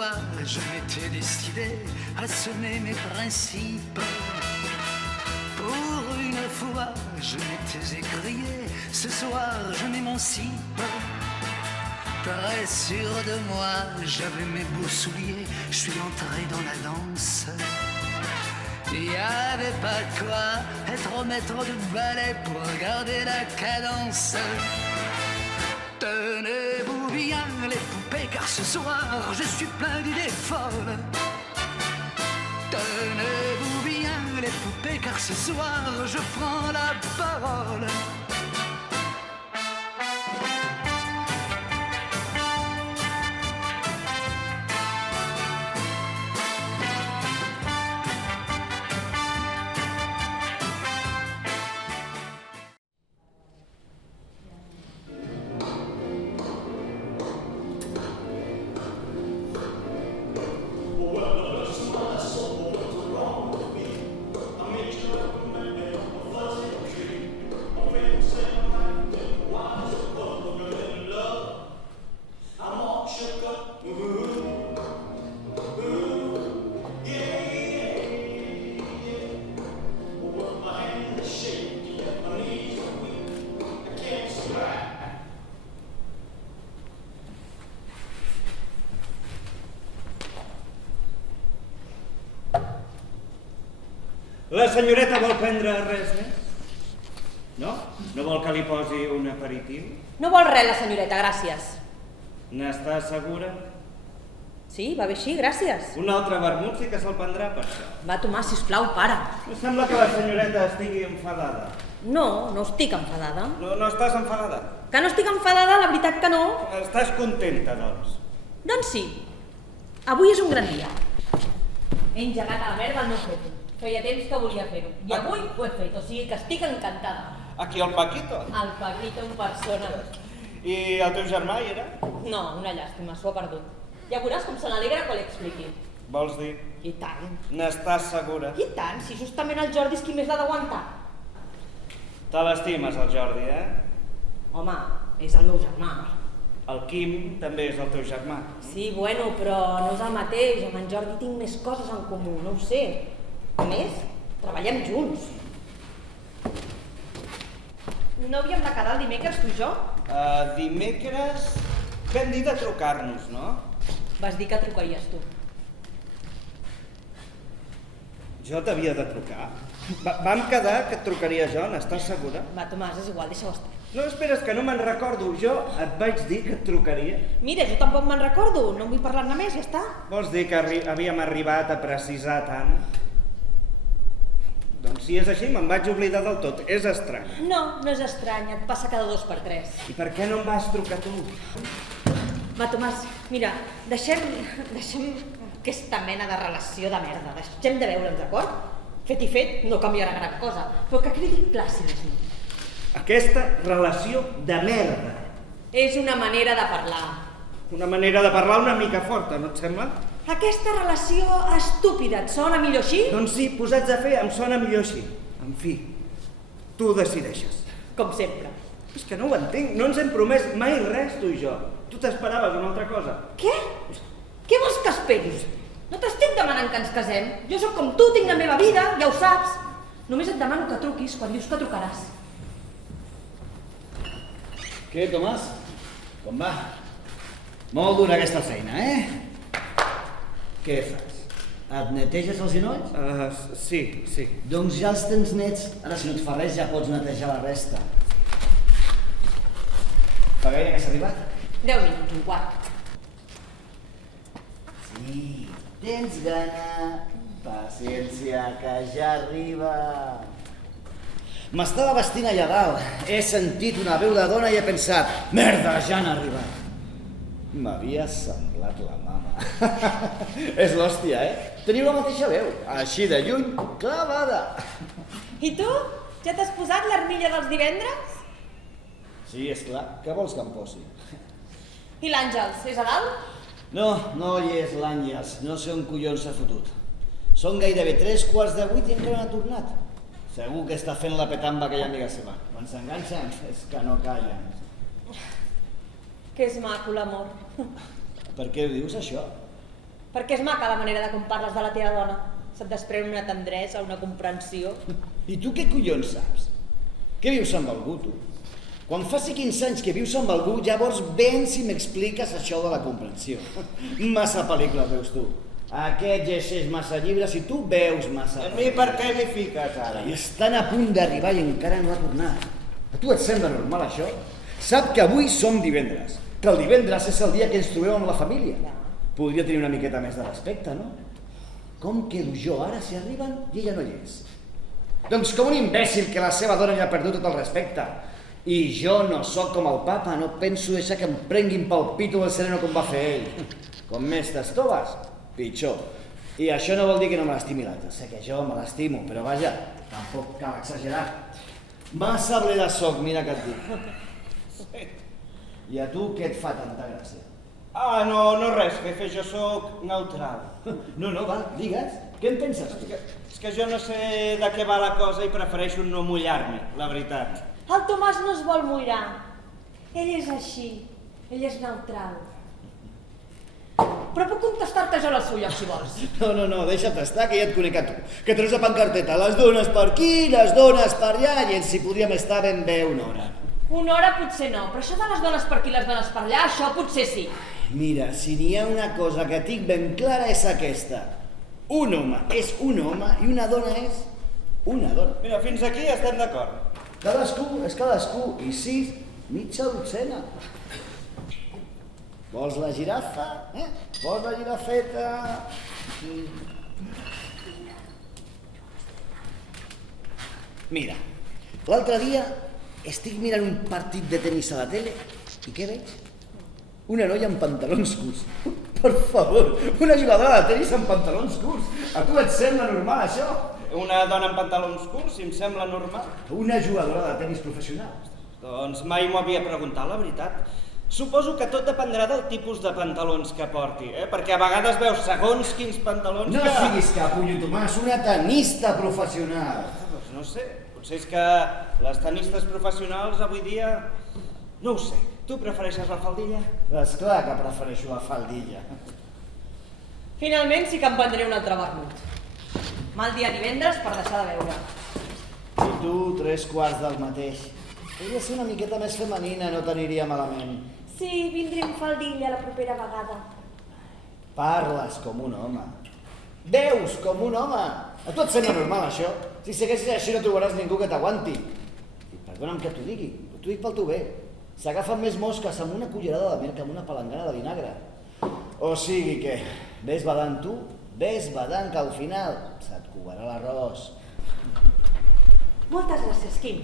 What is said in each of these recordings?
fois, je m'étais décidé à semer mes principes. Pour une fois, je m'étais écrié, ce soir je m'émancipe. Très sûr de moi, j'avais mes beaux souliers, je suis entré dans la danse. Il n'y avait pas quoi être au maître de ballet pour garder la cadence. Tenez-vous bien les poupées, car ce soir je suis plein d'idées folles. Tenez-vous bien les poupées, car ce soir je prends la parole. La senyoreta vol prendre res més? No? No vol que li posi un aperitiu? No vol res, la senyoreta, gràcies. N'està segura? Sí, va bé així, gràcies. Un altre vermut sí que se'l prendrà per això. Va, Tomàs, sisplau, para. Em sembla que la senyoreta estigui enfadada. No, no estic enfadada. No estàs enfadada? Que no estic enfadada, la veritat que no. Estàs contenta, doncs? Doncs sí. Avui és un gran dia. He engegat a la merda el meu fet. Feia temps que volia fer-ho. I avui ho he fet, o sigui que estic encantada. Aquí el Paquito? El Paquito en persona. I el teu germà hi era? No, una llàstima, s'ho ha perdut. Ja veuràs com se n'alegra quan li expliqui. Vols dir? I tant. N'estàs segura? I tant, si justament el Jordi és qui més l'ha d'aguantar. Te l'estimes, el Jordi, eh? Home, és el meu germà. El Quim també és el teu germà. Sí, bueno, però no és el mateix. Amb en Jordi tinc més coses en comú, no ho sé. A més, treballem junts. No havíem de quedar el dimecres, tu i jo? Dimecres vam dir de trucar-nos, no? Vas dir que trucaries tu. Jo t'havia de trucar. Vam quedar que et trucaria jo, n'estàs segura? Va, Tomàs, és igual, deixa-ho estar. No, esperes, que no me'n recordo. Jo et vaig dir que et trucaria. Mira, jo tampoc me'n recordo, no en vull parlar-ne més, ja està. Vols dir que havíem arribat a precisar tant? Doncs si és així, me'n vaig oblidar del tot. És estrany. No, no és estrany, et passa cada 2 per 3. I per què no em vas trucar tu? Va, Tomàs, mira, deixem aquesta mena de relació de merda. Deixem de veure'ns, d'acord? Fet i fet no canviarà gran cosa, però que quedi clar si més no. Aquesta relació de merda. És una manera de parlar. Una manera de parlar una mica forta, no et sembla? Aquesta relació estúpida, et sona millor així? Doncs sí, posats a fer, em sona millor així. En fi, tu decideixes. Com sempre. És que no ho entenc, no ens hem promès mai res, tu i jo. Tu t'esperaves una altra cosa. Què? Què vols que esperis? No t'estic demanant que ens casem. Jo sóc com tu, tinc la meva vida, ja ho saps. Només et demano que truquis quan dius que trucaràs. Què, Tomàs? Com va? Molt dura aquesta feina, eh? Què fas? Et neteges els genolls? Sí. Doncs ja els tens nets. Ara, si no et fa res, ja pots netejar la resta. Fa gaire que s'ha arribat? 10 minuts, un quart. Sí, tens gana. Paciència, que ja arriba. M'estava vestint allà dalt. He sentit una veu de dona i he pensat, merda, ja han arribat. M'havia semblat la mama. És l'hòstia, eh? Teniu la mateixa veu, així de lluny, clavada. I tu? Ja t'has posat l'armilla dels divendres? Sí, és clar. Què vols que em posi? I l'Àngels, és a dalt? No hi és l'Àngels. No sé on collons s'ha fotut. Són gairebé 3:15 i encara no ha tornat. Segur que està fent la petamba aquella amiga seva. Quan s'enganxen és que no callen. Que és maco l'amor. Per què ho dius, això? Perquè és maca la manera de com parles de la teva dona. Se't desprèn una tendresa, una comprensió. I tu què collons saps? Què vius amb algú, tu? Quan faci 15 anys que vius amb algú, llavors vens i m'expliques això de la comprensió. Massa pel·lícules veus tu. Aquest llegeix massa llibres i tu veus massa... A mi per què m'hi fiques ara? I estan a punt d'arribar i encara no ha tornat. A tu et sembla normal això? Sap que avui som divendres, que el divendres és el dia que ens trobem amb la família. Podria tenir una miqueta més de respecte, no? Com quedo jo ara si arriben i ella no hi és? Doncs com un imbècil que la seva dona ja ha perdut tot el respecte. I jo no sóc com el papa, no penso deixar que em prenguin pel pito el sereno com va fer ell. Com més t'estoves, pitjor. I això no vol dir que no me l'estimi l'altre. Sé que jo me l'estimo, però vaja, tampoc cal exagerar. Massa bleda soc, mira que et dic. I a tu què et fa tanta gràcia? Ah, no res, jefe, jo sóc neutral. No, va, digues, què en penses tu? És que jo no sé de què va la cosa i prefereixo no mullar-me, la veritat. El Tomàs no es vol mullar. Ell és així, ell és neutral. Però puc contestar-te jo al seu lloc, si vols. No, deixa't estar, que ja et conec a tu. Que treus la pancarteta, les dones per aquí, les dones per allà, i ens hi podríem estar ben bé una hora. Una hora potser no, però això de les dones per aquí i les dones per allà, això potser sí. Mira, si n'hi ha una cosa que tinc ben clara és aquesta. Un home és un home i una dona és una dona. Mira, fins aquí estem d'acord. Cadascú és cadascú, i 6, mitja dotzena. Vols la girafa? Vols la girafeta? Mira, l'altre dia estic mirant un partit de tenis a la tele i què veig? Una noia amb pantalons curts. Per favor, una jugadora de tenis amb pantalons curts. A tu et sembla normal, això? Una dona amb pantalons curts, si em sembla normal. Una jugadora de tenis professional. Doncs mai m'ho havia preguntat, la veritat. Suposo que tot dependrà del tipus de pantalons que porti, perquè a vegades veus segons quins pantalons No que... siguis capullo, Tomàs, una tenista professional. Doncs no sé, potser és que les tenistes professionals avui dia... No ho sé, tu prefereixes la faldilla? És clar que prefereixo la faldilla. Finalment sí que em prendré un altre vermut. Mal dia divendres per deixar de beure. I tu, 3/4 del mateix. Podria ser una miqueta més femenina, no t'aniria malament. Sí, vindré amb faldilla la propera vegada. Parles com un home. Veus com un home. A tu et sembla normal, això? Si segueixes així no trobaràs ningú que t'aguanti. I perdona'm que t'ho digui, però t'ho dic pel teu bé. S'agafen més mosques amb una cullerada de mel que amb una palangana de vinagre. O sigui que, ves badant tu, ves badant que al final se't covarà l'arròs. Moltes gràcies, Quim.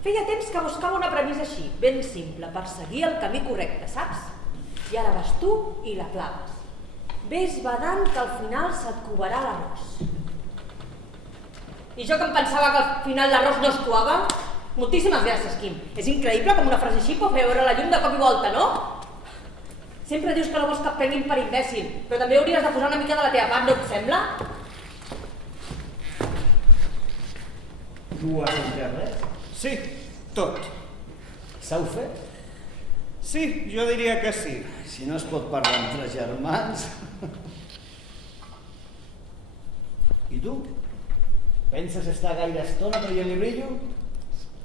Feia temps que buscava una premissa així, ben simple, per seguir el camí correcte, saps? I ara vas tu i la claves. Ves badant que al final se't covarà l'arròs. I jo que em pensava que al final l'arròs no es coava? Moltíssimes gràcies, Quim. És increïble com una frase així pot fer veure la llum de cop i volta, no? Sempre dius que no vols que et prenguin per imbècil, però també hauries de posar una mica de la teva part, no et sembla? Tu has entès res? Sí, tot. S'ha fet? Sí, jo diria que sí. Si no es pot parlar entre germans... I tu? Penses estar gaire estona traient librillo?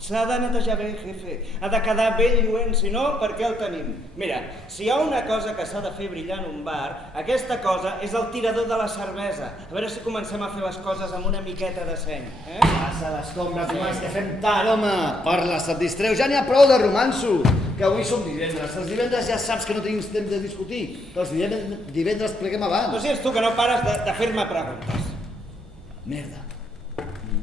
S'ha de netejar bé, jefe. Ha de quedar ben lluent, si no, per què el tenim? Mira, si hi ha una cosa que s'ha de fer brillar en un bar, aquesta cosa és el tirador de la cervesa. A veure si comencem a fer les coses amb una miqueta de seny, Passa l'escombra, Tomàs, que fem tard, home! Parla, se't distreu, ja n'hi ha prou de romanço! Que avui som divendres. Els divendres ja saps que no tenim temps de discutir. Que els divendres pleguem abans. No si ets tu que no pares de fer-me preguntes. Merda.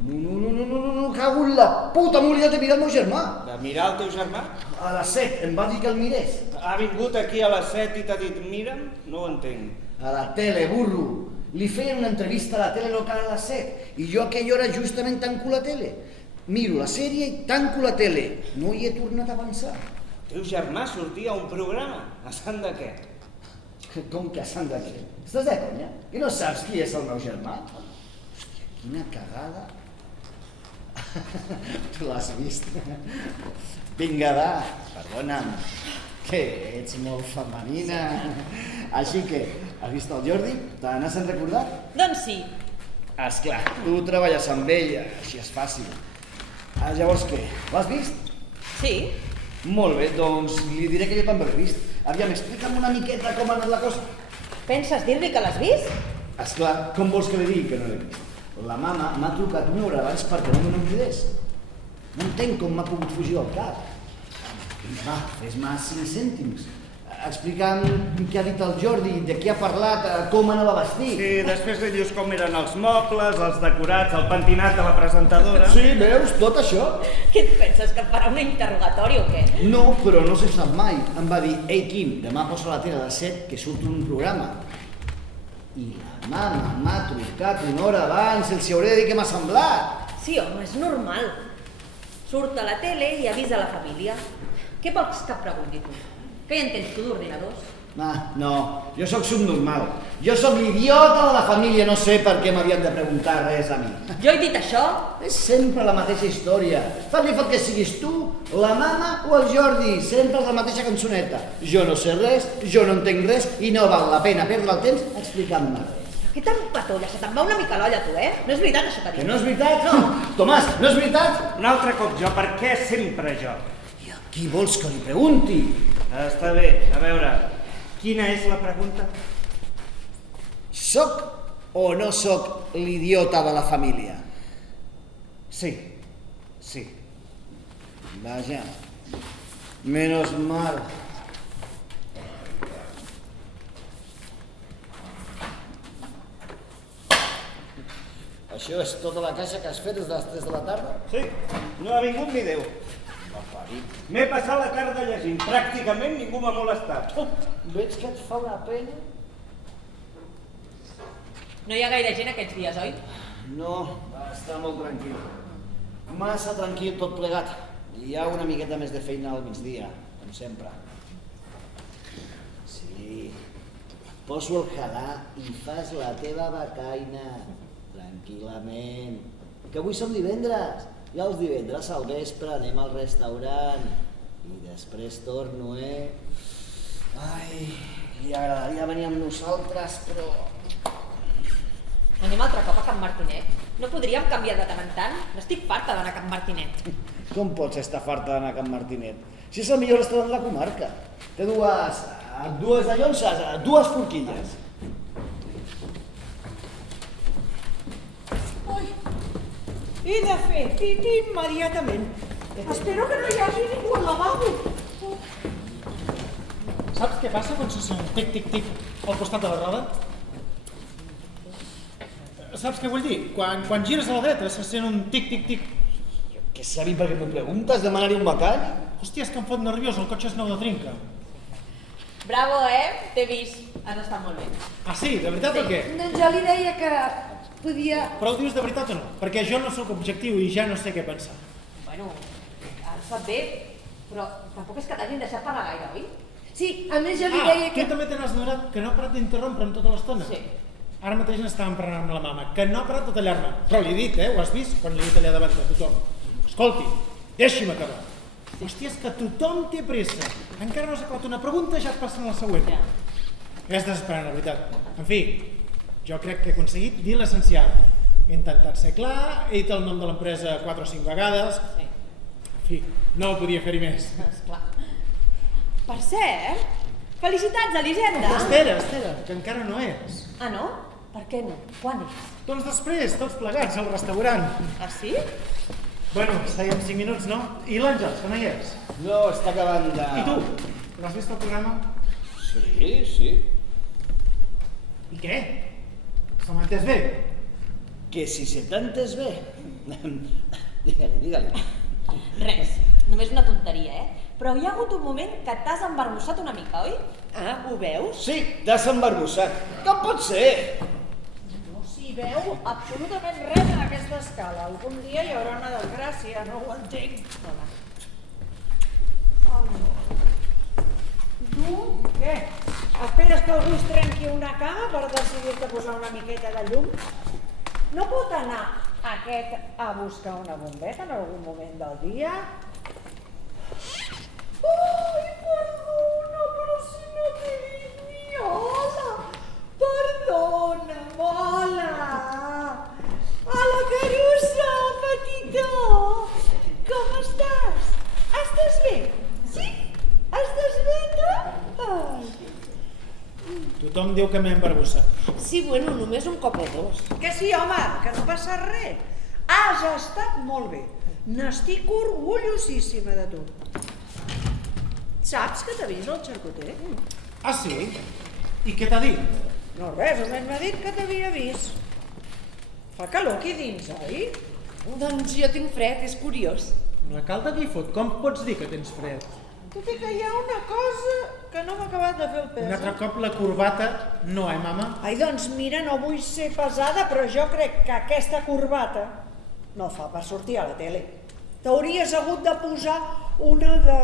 No, cago en la puta, m'he oblidat de mirar el meu germà. De mirar el teu germà? A les 7, em va dir que el mirés. Ha vingut aquí a les 7 i t'ha dit, mira'm? No ho entenc. A la tele, burro. Li feien una entrevista a la tele local a les 7 i jo a aquella hora justament tanco la tele. Miro la sèrie i tanco la tele. No hi he tornat a pensar. El teu germà sortia a un programa. A sant de què? Com que a sant de què? Estàs de conya? I no saps qui és el meu germà? Hòstia, quina cagada. Tu l'has vist? Vinga, va, perdona'm, que ets molt femenina. Així que, has vist el Jordi? Te n'has recordat? Doncs sí. Esclar, tu treballes amb ell, així és fàcil. Llavors què? L'has vist? Sí. Molt bé, doncs li diré que jo també l'he vist. Aviam, explica'm una miqueta com ha anat la cosa. Penses dir-li que l'has vist? Esclar, com vols que li digui que no l'he vist? La mama m'ha trucat una hora abans perquè no me n'oblidés. No entenc com m'ha pogut fugir al cap. Va, fes-me 5 cèntims. Explica'm què ha dit el Jordi, de què ha parlat, com anava vestit. Sí, després li dius com eren els mobles, els decorats, el pentinat de la presentadora. Sí, veus, tot això? Què et penses, que et farà un interrogatori o què? No, però no se sap mai. Em va dir, ei Quim, demà posa la tele a les 7 que surt un programa. I la mama m'ha trucat una hora abans, els hauré de dir què m'ha semblat. Sí, home, és normal. Surt a la tele i avisa la família. Què vols que et pregunti tu? Què hi entens tu d'ordinadors? No, jo sóc subnormal. Jo sóc l'idiota de la família, no sé per què m'havien de preguntar res a mi. Jo he dit això? És sempre la mateixa història. Tant li fot que siguis tu, la mama o el Jordi, sempre és la mateixa cançoneta. Jo no sé res, jo no entenc res i no val la pena perdre el temps explicant-me res. Què tan patolla, se te'n va una mica l'olla tu, eh? No és veritat això que dius. Que no és veritat? No. Tomàs, no és veritat? Un altre cop jo, per què sempre jo? I a qui vols que li pregunti? Està bé, a veure, quina és la pregunta? Soc o no soc l'idiota de la família? Sí, sí. Vaja, menos mal. Això és tota la caixa que has fet des de les 3 de la tarda? Sí, no ha vingut ni Déu. M'he passat la tarda llegint, pràcticament ningú m'ha molestat. Veig que et fa una pena? No hi ha gaire gent aquests dies, oi? No, està molt tranquil. Massa tranquil tot plegat. Hi ha una miqueta més de feina al migdia, com sempre. Sí, poso el halà i fas la teva becaina, tranquil·lament. Que avui som divendres. I els divendres al vespre anem al restaurant i després torno, Ai, li agradaria venir amb nosaltres, però... Anem altre cop a Can Martinet. No podríem canviar de tant en tant? N'estic farta d'anar a Can Martinet. Com pots estar farta d'anar a Can Martinet? Si és el millor restaurant de la comarca. Té dues allonses, dues forquilles. He de fer pipí immediatament. Espero que no hi hagi ningú al lavabo. Saps què passa quan se sent tic-tic-tic al costat de la roda? Saps què vull dir? Quan gires a la dreta se sent un tic-tic-tic. Que sabi per què m'ho preguntes? Demanar-hi un mecànic? Hòstia, és que em fot nerviós, el cotxe és nou de trinca. Bravo, T'he vist. Has estat molt bé. Ah, sí? De veritat o què? Doncs jo li deia que podia... Però ho dius de veritat o no? Perquè jo no sóc objectiu i ja no sé què pensar. Bueno, has estat bé, però tampoc és que t'hagin deixat parlar gaire, oi? Sí, a més jo li deia que... Tu també te n'has donat que no ha parat d'interrompre'm tota l'estona? Sí. Ara mateix n'estàvem parlant amb la mama, que no ha parat de tallar-me. Però li he dit, ho has vist? Quan li he dit allà davant de tothom. Escolti, deixi'm acabar. Hòstia, és que tothom té pressa. Encara no has acabat una pregunta, ja et passen a la següent. Ja. És desesperant, la veritat. En fi, jo crec que he aconseguit dir l'essencial. He intentat ser clar, he dit el nom de l'empresa 4 o 5 vegades. Sí. En fi, no ho podia fer-hi més. Esclar. Per cert, felicitats, Elisenda! Espera, que encara no és. Ah, no? Per què no? Quan és? Doncs després, tots plegats, al restaurant. Ah, sí? Bueno, seguim 5 minuts, no? I l'Àngels, que no hi és? No, està acabant de... I tu? No has vist el programa? Sí. I què? Se m'ha entès bé? Que si se t'ha entès bé... Digue-li. Res, només una tonteria, Però hi ha hagut un moment que t'has embarbussat una mica, oi? Ah, ho veus? Sí, t'has embarbussat. Com pot ser? No s'hi veu absolutament res en aquesta escala. Algun dia hi haurà una desgràcia, no ho entenc. Tu, què? Esperes que algú es trenqui una cama per decidir-te posar una miqueta de llum? No pot anar aquest a buscar una bombeta en algun moment del dia? Ai, perdona, però si no t'he dit ni hola! Hola! Hola, Caruso, petitó! Com estàs? Estàs bé? Sí? Estàs bé, tu? Ai. Tothom diu que m'he embarbussat. Sí, bueno, només un cop o dos. Que sí, home, que no passa res. Has estat molt bé. N'estic orgullosíssima de tu. Saps que t'ha vist el xarcuter? Ah, sí? I què t'ha dit? No, res, només m'ha dit que t'havia vist. Fa calor aquí dins, oi? Doncs jo tinc fred, és curiós. La calda que hi fot, com pots dir que tens fred? Tot i que hi ha una cosa que no m'ha acabat de fer el pes. Un altre cop la corbata no, mama? Ai, doncs mira, no vull ser pesada, però jo crec que aquesta corbata no fa per sortir a la tele. T'hauries hagut de posar una de...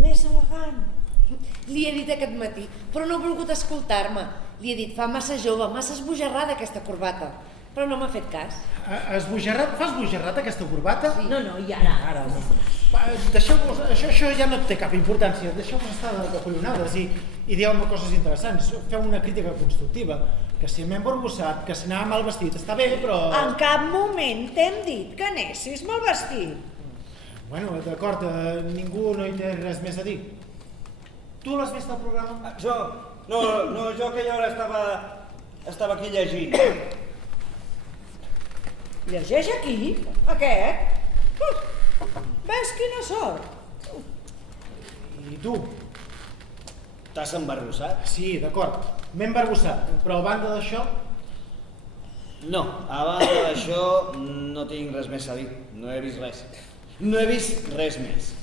més elegant. Li he dit aquest matí, però no ha volgut escoltar-me. Li he dit, fa massa jove, massa esbojarrada aquesta corbata. Però no m'ha fet cas. Esbojarrat? Fa esbojarrat aquesta corbata? No, i ara? Ara, no. Va, deixeu-vos, això ja no té cap importància. Deixeu-me estar de collonades i dieu-me coses interessants. Feu una crítica constructiva. Que si m'he embarbussat, que si anava mal vestit, està bé, però... En cap moment t'hem dit que anessis mal vestit. Bueno, d'acord, ningú no hi té res més a dir. Tu l'has vist el programa? Jo? No, jo aquella hora estava aquí llegint. Llegeix aquí? Aquest? Ves quina sort. I tu? T'has embarbussat? Sí, d'acord, m'he embarbussat, però a banda d'això... No, a banda d'això no tinc res més a dir. No he vist res. No he vist res més.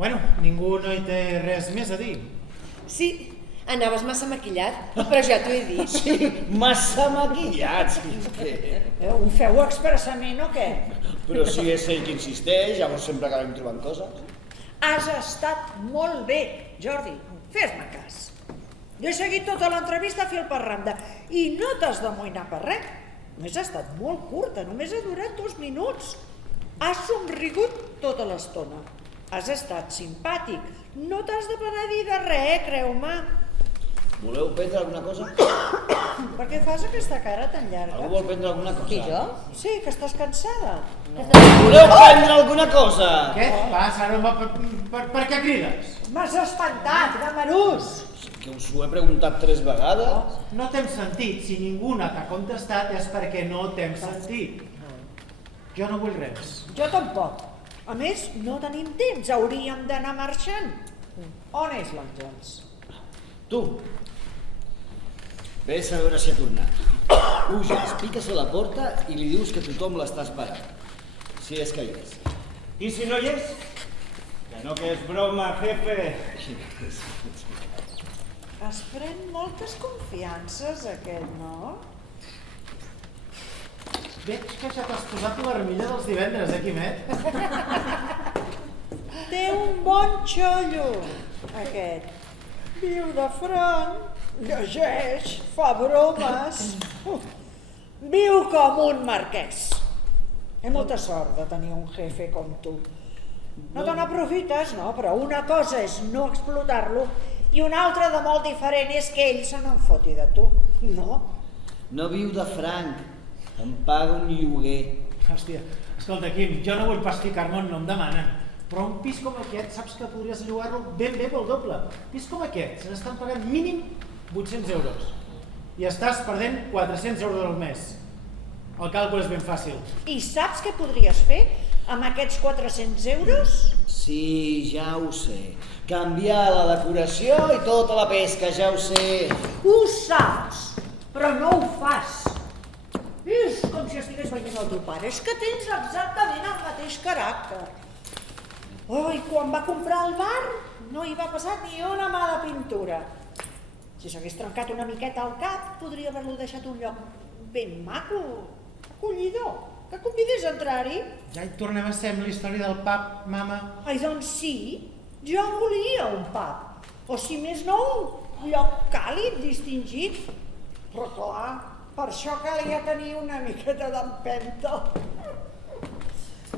Bueno, ningú no hi té res més a dir. Sí, anaves massa maquillat, però ja t'ho he dit. Sí, massa maquillats. Ho feu expressament o què? Però si és ell que insisteix, llavors sempre acabem trobant coses. Has estat molt bé, Jordi. Fes-me cas. Jo he seguit tota l'entrevista fil per randa i no t'has d'amoïnar per res. Només ha estat molt curta, només ha durat 2 minuts. Has somrigut tota l'estona. Has estat simpàtic. No t'has de penedir de res, creu-me. Voleu prendre alguna cosa? Per què fas aquesta cara tan llarga? Algú vol prendre alguna cosa? Qui, jo? Sí, que estus cansada. Voleu prendre alguna cosa? Què et passa? Per què crides? M'has espantat, gamarús! Que us ho he preguntat 3 vegades. No t'hem sentit. Si ningú no t'ha contestat és perquè no t'hem sentit. Jo no vull res. Jo tampoc. A més, no tenim temps, hauríem d'anar marxant. On és l'Àngels? Tu. Ves a veure si ha tornat. Puges, piques a la porta i li dius que tothom l'està esperant. Si és que hi és. I si no hi és? Que no, que és broma, jefe. Es pren moltes confiances, aquest, no? Veig que ja t'has posat l'armilla dels divendres, Quimet? Té un bon xollo, aquest. Viu de front, llegeix, fa bromes. Viu com un marquès. He molta sort de tenir un jefe com tu. No te n'aprofites, no, però una cosa és no explotar-lo i una altra de molt diferent és que ell se n'en foti de tu, no? No viu de franc. Em paga un lloguer. Hòstia, escolta, Quim, jo no vull pas ficar-me on no em demanen, però un pis com aquest saps que podries llogar-lo ben bé pel doble. Pis com aquest se n'estan pagant mínim 800 euros i estàs perdent 400 euros al mes. El càlcul és ben fàcil. I saps què podries fer amb aquests 400 euros? Sí, ja ho sé. Canviar la decoració i tota la pesca, ja ho sé. Ho saps, però no ho fas. És com si estigués veient el teu pare. És que tens exactament el mateix caràcter. Oh, i quan va comprar el bar no hi va passar ni una mà de pintura. Si s'hagués trencat una miqueta al cap, podria haver-lo deixat un lloc ben maco, acollidor, que convidés a entrar-hi. Ja hi tornem a ser amb la història del pub, mama. Ai, doncs sí, jo volia un pub. O si més no, un lloc càlid, distingit. Però clar, per això calia tenir una miqueta d'empenta.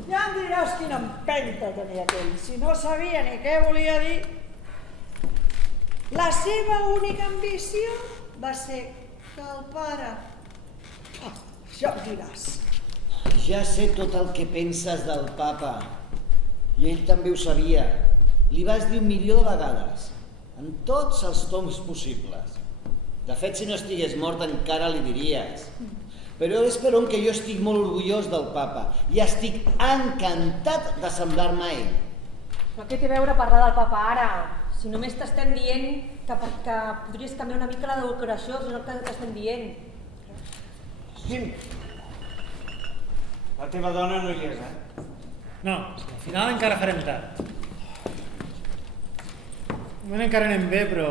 Ja em diràs quina empenta tenia aquell, si no sabia ni què volia dir. La seva única ambició va ser Que el pare... ja ho diràs. Ja sé tot el que penses del papa. I ell també ho sabia. Li vas dir 1.000.000 de vegades, en tots els tons possibles. De fet, si no estigués mort encara li diries. Però és per on que jo estic molt orgullós del papa i estic encantat de semblar-me a ell. Però què té a veure parlar del papa ara? Si només t'estem dient que podries canviar una mica la decoració, és el que t'estem dient. Sim, la teva dona no hi és, eh? No, al final encara farem tard. Bueno, encara anem bé, però...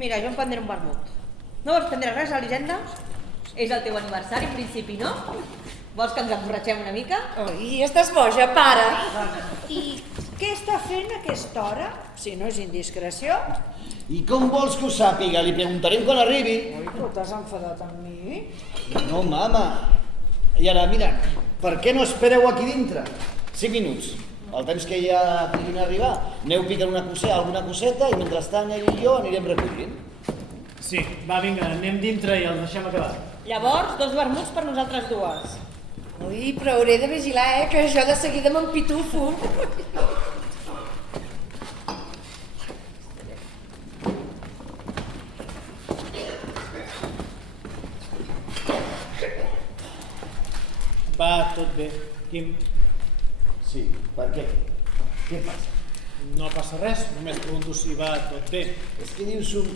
Mira, jo em prendré un vermut. No vols prendre res, Elisenda? És el teu aniversari, en principi, no? Vols que ens emborratxem una mica? Ui, estàs boja, pare. I què està fent a aquesta hora, si no és indiscreció? I com vols que ho sàpiga? Li preguntarem quan arribi. Ui, però t'has enfadat amb mi? No, mama. I ara, mira, per què no espereu aquí dintre? 5 minuts. El temps que ja puguin arribar. Aneu picant alguna coseta i mentrestant ell i jo anirem recollint. Sí, va, vinga, anem dintre i els deixem acabar. Llavors, 2 vermuts per nosaltres dues. Ui, però hauré de vigilar, que jo de seguida m'empitufo. Va, tot bé. Quim, Sí, per què? Què passa? no passa res, només pregunto si va tot bé. És que dius un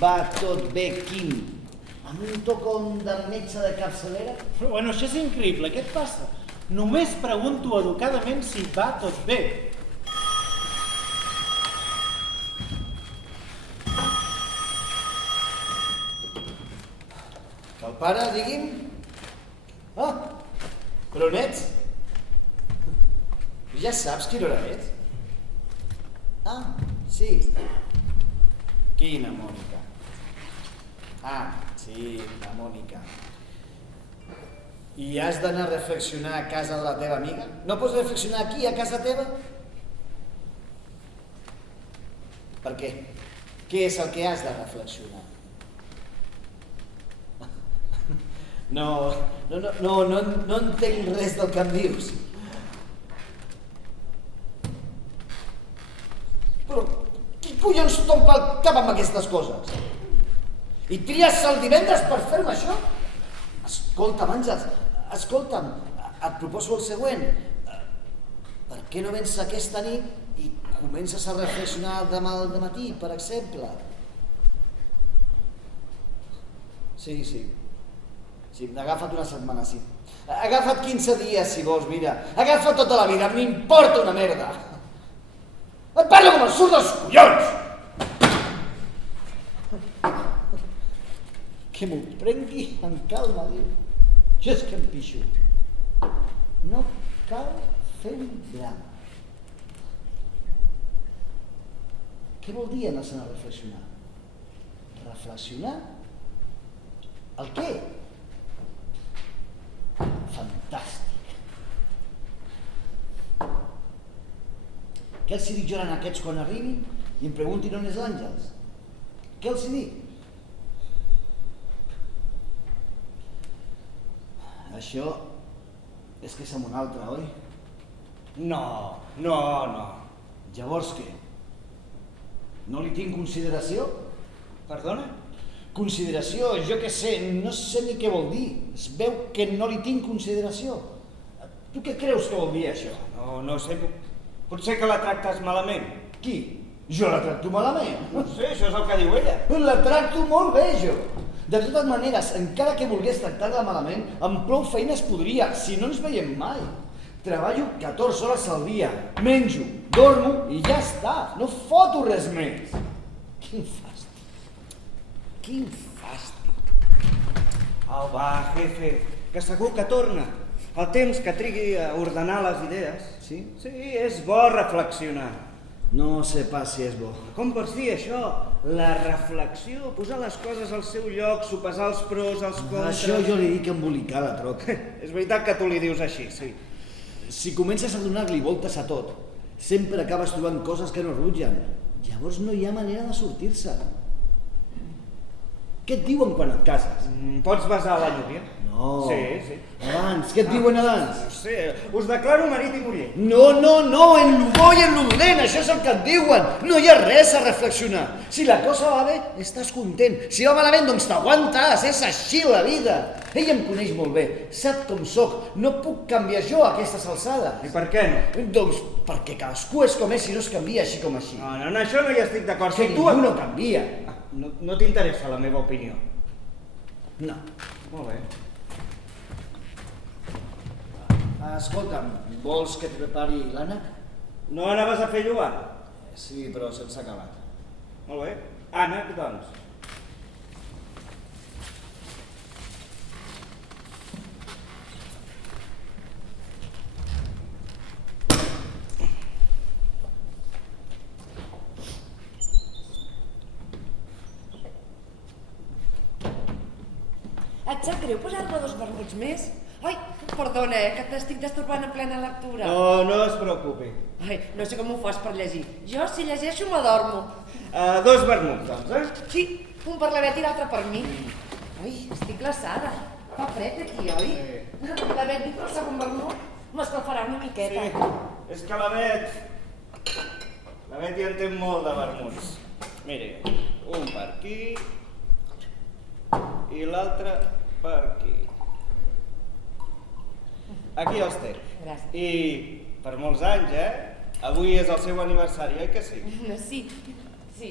va tot bé, Quim, amb un to com de metge de capçalera? Però bueno, això és increïble, què et passa? Només pregunto educadament si va tot bé. Que el pare, digui'm? Ah, però on ets? Ja saps quina hora és? Ah, sí. Quina Mònica? Ah, sí, la Mònica. I has d'anar a reflexionar a casa de la teva amiga? No pots reflexionar aquí, a casa teva? Per què? Què és el que has de reflexionar? No entenc res del que em dius. Però qui collons tompa el cap amb aquestes coses? I tries el divendres per fer-me això? Escolta'm, Àngels, escolta'm, et proposo el següent. Per què no vens aquesta nit i comences a reflexionar demà al matí, per exemple? Sí, agafa't una setmana, sí. Agafa't 15 dies, si vols, mira. Agafa't tota la vida, m'importa una merda. Et parlo com el surt dels collons! Que m'ho prengui en calma, diu. Jo és que em pixo. No cal fer un drama. Què vol dir anar-se'n a reflexionar? Reflexionar? El què? Fantàstic. Què els dic jo a aquests quan arribin i em preguntin on és l'Àngels? Què els dic? Això és que som un altre, oi? No. Llavors què? No li tinc consideració? Perdona? Consideració, jo què sé, no sé ni què vol dir. Es veu que no li tinc consideració. Tu què creus que vol dir això? No sé, potser que la tractes malament. Qui? Jo la tracto malament? No sé, això és el que diu ella. La tracto molt bé, jo. De totes maneres, encara que volgués tractar-la malament, amb prou feines podria, si no ens veiem mai. Treballo 14 hores al dia, menjo, dormo i ja està. No foto res més. Quin fàstic. Quin fàstic. Au, va, jefe, que segur que torna. El temps que trigui a ordenar les idees, sí? Sí, és bo reflexionar. No sé pas si és bo. Com pots dir això? La reflexió, posar les coses al seu lloc, sopesar els pros, els contres... Això jo li dic embolicar la troca. És veritat que tu li dius així, sí. Si comences a donar-li voltes a tot, sempre acabes trobant coses que no rutllen. Llavors no hi ha manera de sortir-se. Què et diuen quan et cases? Pots besar la Núria? No. Sí. Abans, què et diuen abans? No sé, us declaro marit i muller. No, en lo bo i en lo dolent, això és el que et diuen. No hi ha res a reflexionar. Si la cosa va bé, estàs content. Si va malament, doncs t'aguantes, és així la vida. Ell em coneix molt bé, sap com sóc, no puc canviar jo a aquestes alçades. I per què no? Doncs perquè cadascú és com és i no es canvia així com així. No, en això no hi estic d'acord. Que ningú no canvia. No t'interessa la meva opinió? No. Molt bé. Escolta'm, vols que et prepari l'ànec? No anaves a fer llogar? Sí, però sense acabat. Molt bé. Ànec, doncs. Et sap greu posar-me 2 vermuts més? Ai, perdona, que t'estic destorbant en plena lectura. No es preocupi. Ai, no sé com ho fas per llegir. Jo, si llegeixo, m'adormo. 2 vermuts, doncs, Sí, un per la Bet i l'altre per mi. Ai, estic glaçada. Fa fred aquí, oi? Sí. La Bet diu que el segon vermut m'escalfarà una miqueta. Sí, és que la Bet hi entén molt de vermuts. Miri, un per aquí i l'altre per aquí. Aquí els té. Gràcies. I per molts anys, Avui és el seu aniversari, oi que sí? Sí.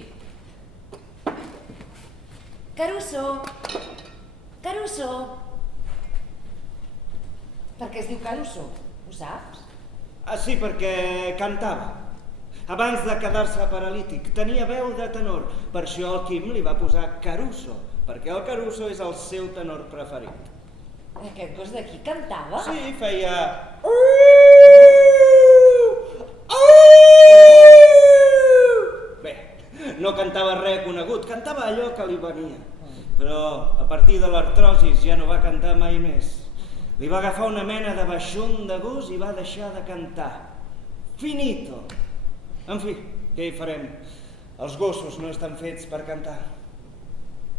Caruso! Per què es diu Caruso? Ho saps? Sí, perquè cantava. Abans de quedar-se paralític, tenia veu de tenor. Per això el Quim li va posar Caruso, perquè el Caruso és el seu tenor preferit. Aquest gos d'aquí cantava? Sí, feia... Bé, no cantava res conegut, cantava allò que li venia. Però a partir de l'artrosis ja no va cantar mai més. Li va agafar una mena de baixón de gos i va deixar de cantar. Finito. En fi, què hi farem? Els gossos no estan fets per cantar.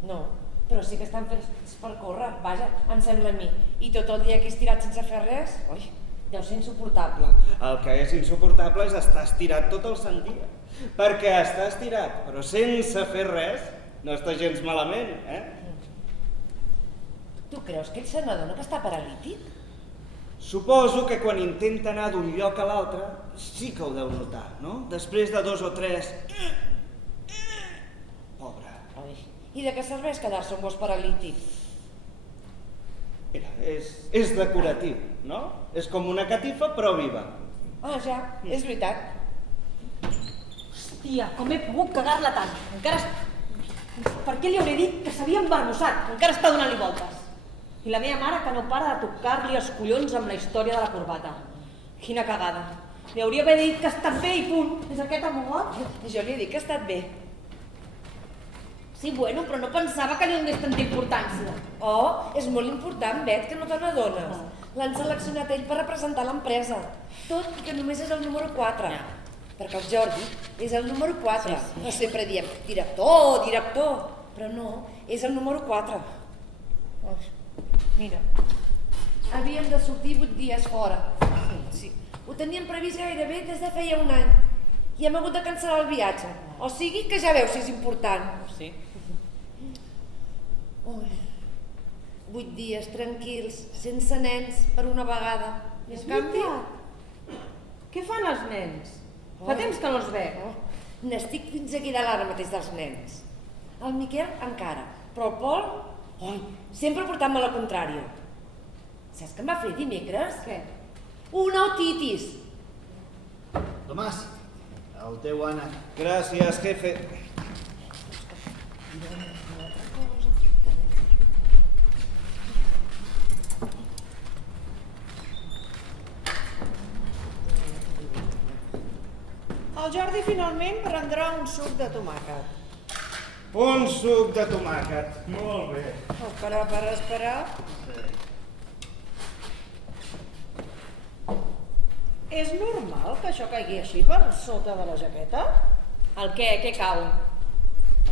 No, però sí que estan fets per córrer, vaja, em sembla a mi. I tot el dia aquí estirat sense fer res, oi, deu ser insuportable. El que és insuportable és estar estirat tot el sant dia. Perquè estar estirat, però sense fer res, no està gens malament, Tu creus que ell se n'adona que està paralític? Suposo que quan intenta anar d'un lloc a l'altre, sí que ho deu notar, no? Després de 2 o 3... Pobre. Ai, i de què serveix quedar-se un gos paralític? Mira, és decoratiu, no? És com una catifa, però viva. Ah, ja, és veritat. Hòstia, com he pogut cagar-la tant? Encara... Per què li hauré dit que s'havia embarbussat? Encara està donant-li voltes. I la meva mare que no para de tocar-li els collons amb la història de la corbata. Quina cagada. Li hauria d'haver dit que ha estat bé i punt. És aquest amogot? Jo li he dit que ha estat bé. Sí, bueno, però no pensava que li donés tanta importància. Oh, és molt important, Bet, que no te n'adones. L'han seleccionat ell per representar l'empresa. Tot i que només és el número 4. Perquè el Jordi és el número 4. No sempre diem director, però no, és el número 4. Mira, havíem de sortir 8 dies fora. Sí. Ho teníem previst gairebé des de feia un any. I hem hagut de cancel·lar el viatge. O sigui que ja veus si és important. Sí. 8 dies tranquils, sense nens, per una vegada. I en canvi... Què fan els nens? Fa temps que no els veig. N'estic fins aquí dalt ara mateix dels nens. El Miquel encara, però el Pol... sempre portant-me la contrària. Saps què em va fer dimecres? Què? Una otitis. Tomàs, el teu ànec. Gràcies, jefe. El Jordi finalment prendrà un suc de tomàquet. Un suc de tomàquet. Molt bé. Esperar per esperar. És normal que això caigui així per sota de la jaqueta? El què? Què cau?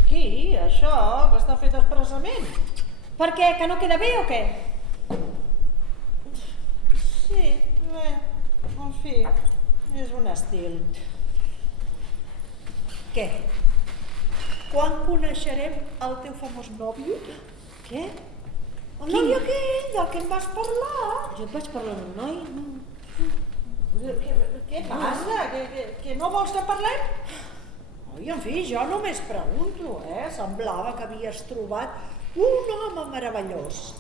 Aquí, Sí, això, que està fet expressament. Per què? Que no queda bé o què? Sí, bé, en fi, és un estil. Què? Quan coneixerem el teu famós nòvio? Què? El nòvio aquell, del que em vas parlar. Jo et vaig parlar d'un noi? No. Què passa? Que no vols que parlem? Oi, en fi, jo només pregunto, Semblava que havies trobat un home meravellós.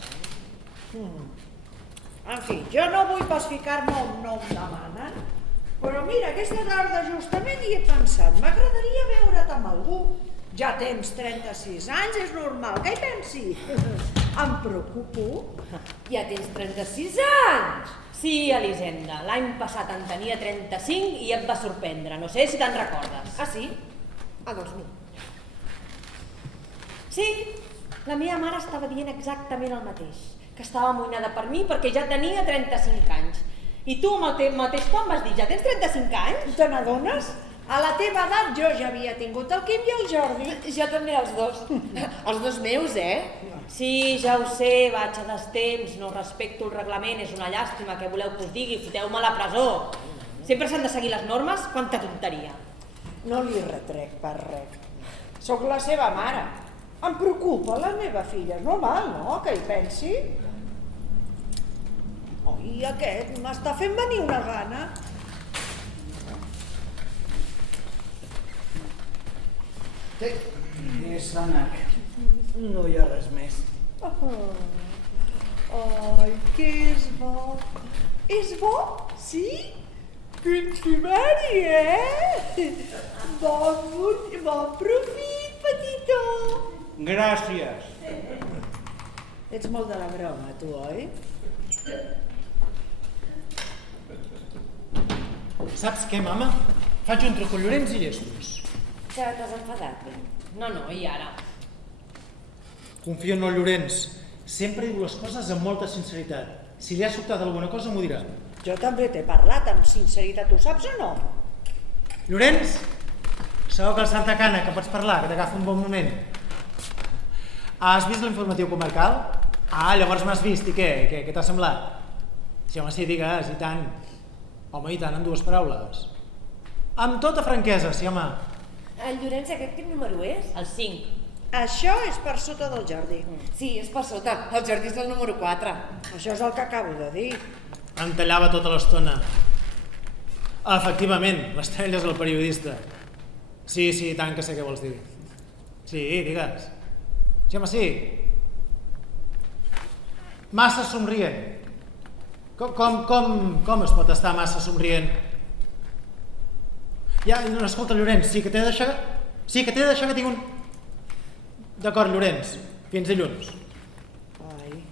En fi, jo no vull pas ficar-me on no em demanen, però mira, aquesta tarda justament hi he pensat, m'agradaria veure't amb algú. Ja tens 36 anys, és normal que hi pensi. Em preocupo. Ja tens 36 anys! Sí, Elisenda, l'any passat en tenia 35 i et va sorprendre, no sé si te'n recordes. Ah, sí? Ah, doncs no. Sí, la meva mare estava dient exactament el mateix, que estava amoïnada per mi perquè ja tenia 35 anys. I tu amb el mateix to em vas dir, ja tens 35 anys? Te n'adones? A la teva edat jo ja havia tingut el Quim i el Jordi. Jo també, els dos. Els dos meus, Sí, ja ho sé, vaig a destemps, no respecto el reglament, és una llàstima, què voleu que us digui, foteu-me a la presó. Sempre s'han de seguir les normes, quanta tonteria. No li retrec per res. Soc la seva mare. Em preocupa la meva filla, és normal, no?, que hi pensi. Oi, aquest m'està fent venir una gana. És ànec. No hi ha res més. Ai, que és bo. És bo? Sí? Quin ximari, Bon profit, petitó. Gràcies. Ets molt de la broma, tu, oi? Saps què, mama? Faig un truc amb Llorenç i llestos. Que t'has enfadat, bé. No, i ara? Confio en el Llorenç. Sempre diu les coses amb molta sinceritat. Si li ha sobtat alguna cosa, m'ho dirà. Jo també t'he parlat amb sinceritat, ho saps o no? Llorenç, sabeu que el Santa Cana, que pots parlar, que t'agafa un bon moment. Has vist l'informatiu comarcal? Ah, llavors m'has vist, i què? Què t'ha semblat? Sí, home, sí, digues, i tant. Home, i tant, en dues paraules. Amb tota franquesa, sí, home. El Llorenç, aquest quin número és? El 5. Això és per sota del Jordi. Sí, és per sota. El Jordi és el número 4. Això és el que acabo de dir. Em tallava tota l'estona. Efectivament, l'Estrella és el periodista. Sí, i tant que sé què vols dir. Sí, digues. Sí, home, sí. Massa somrient. Com es pot estar massa somrient? Ja, no, escolta, Llorenç, sí que t'he de deixar que tinc un... D'acord, Llorenç, fins dilluns. Ai,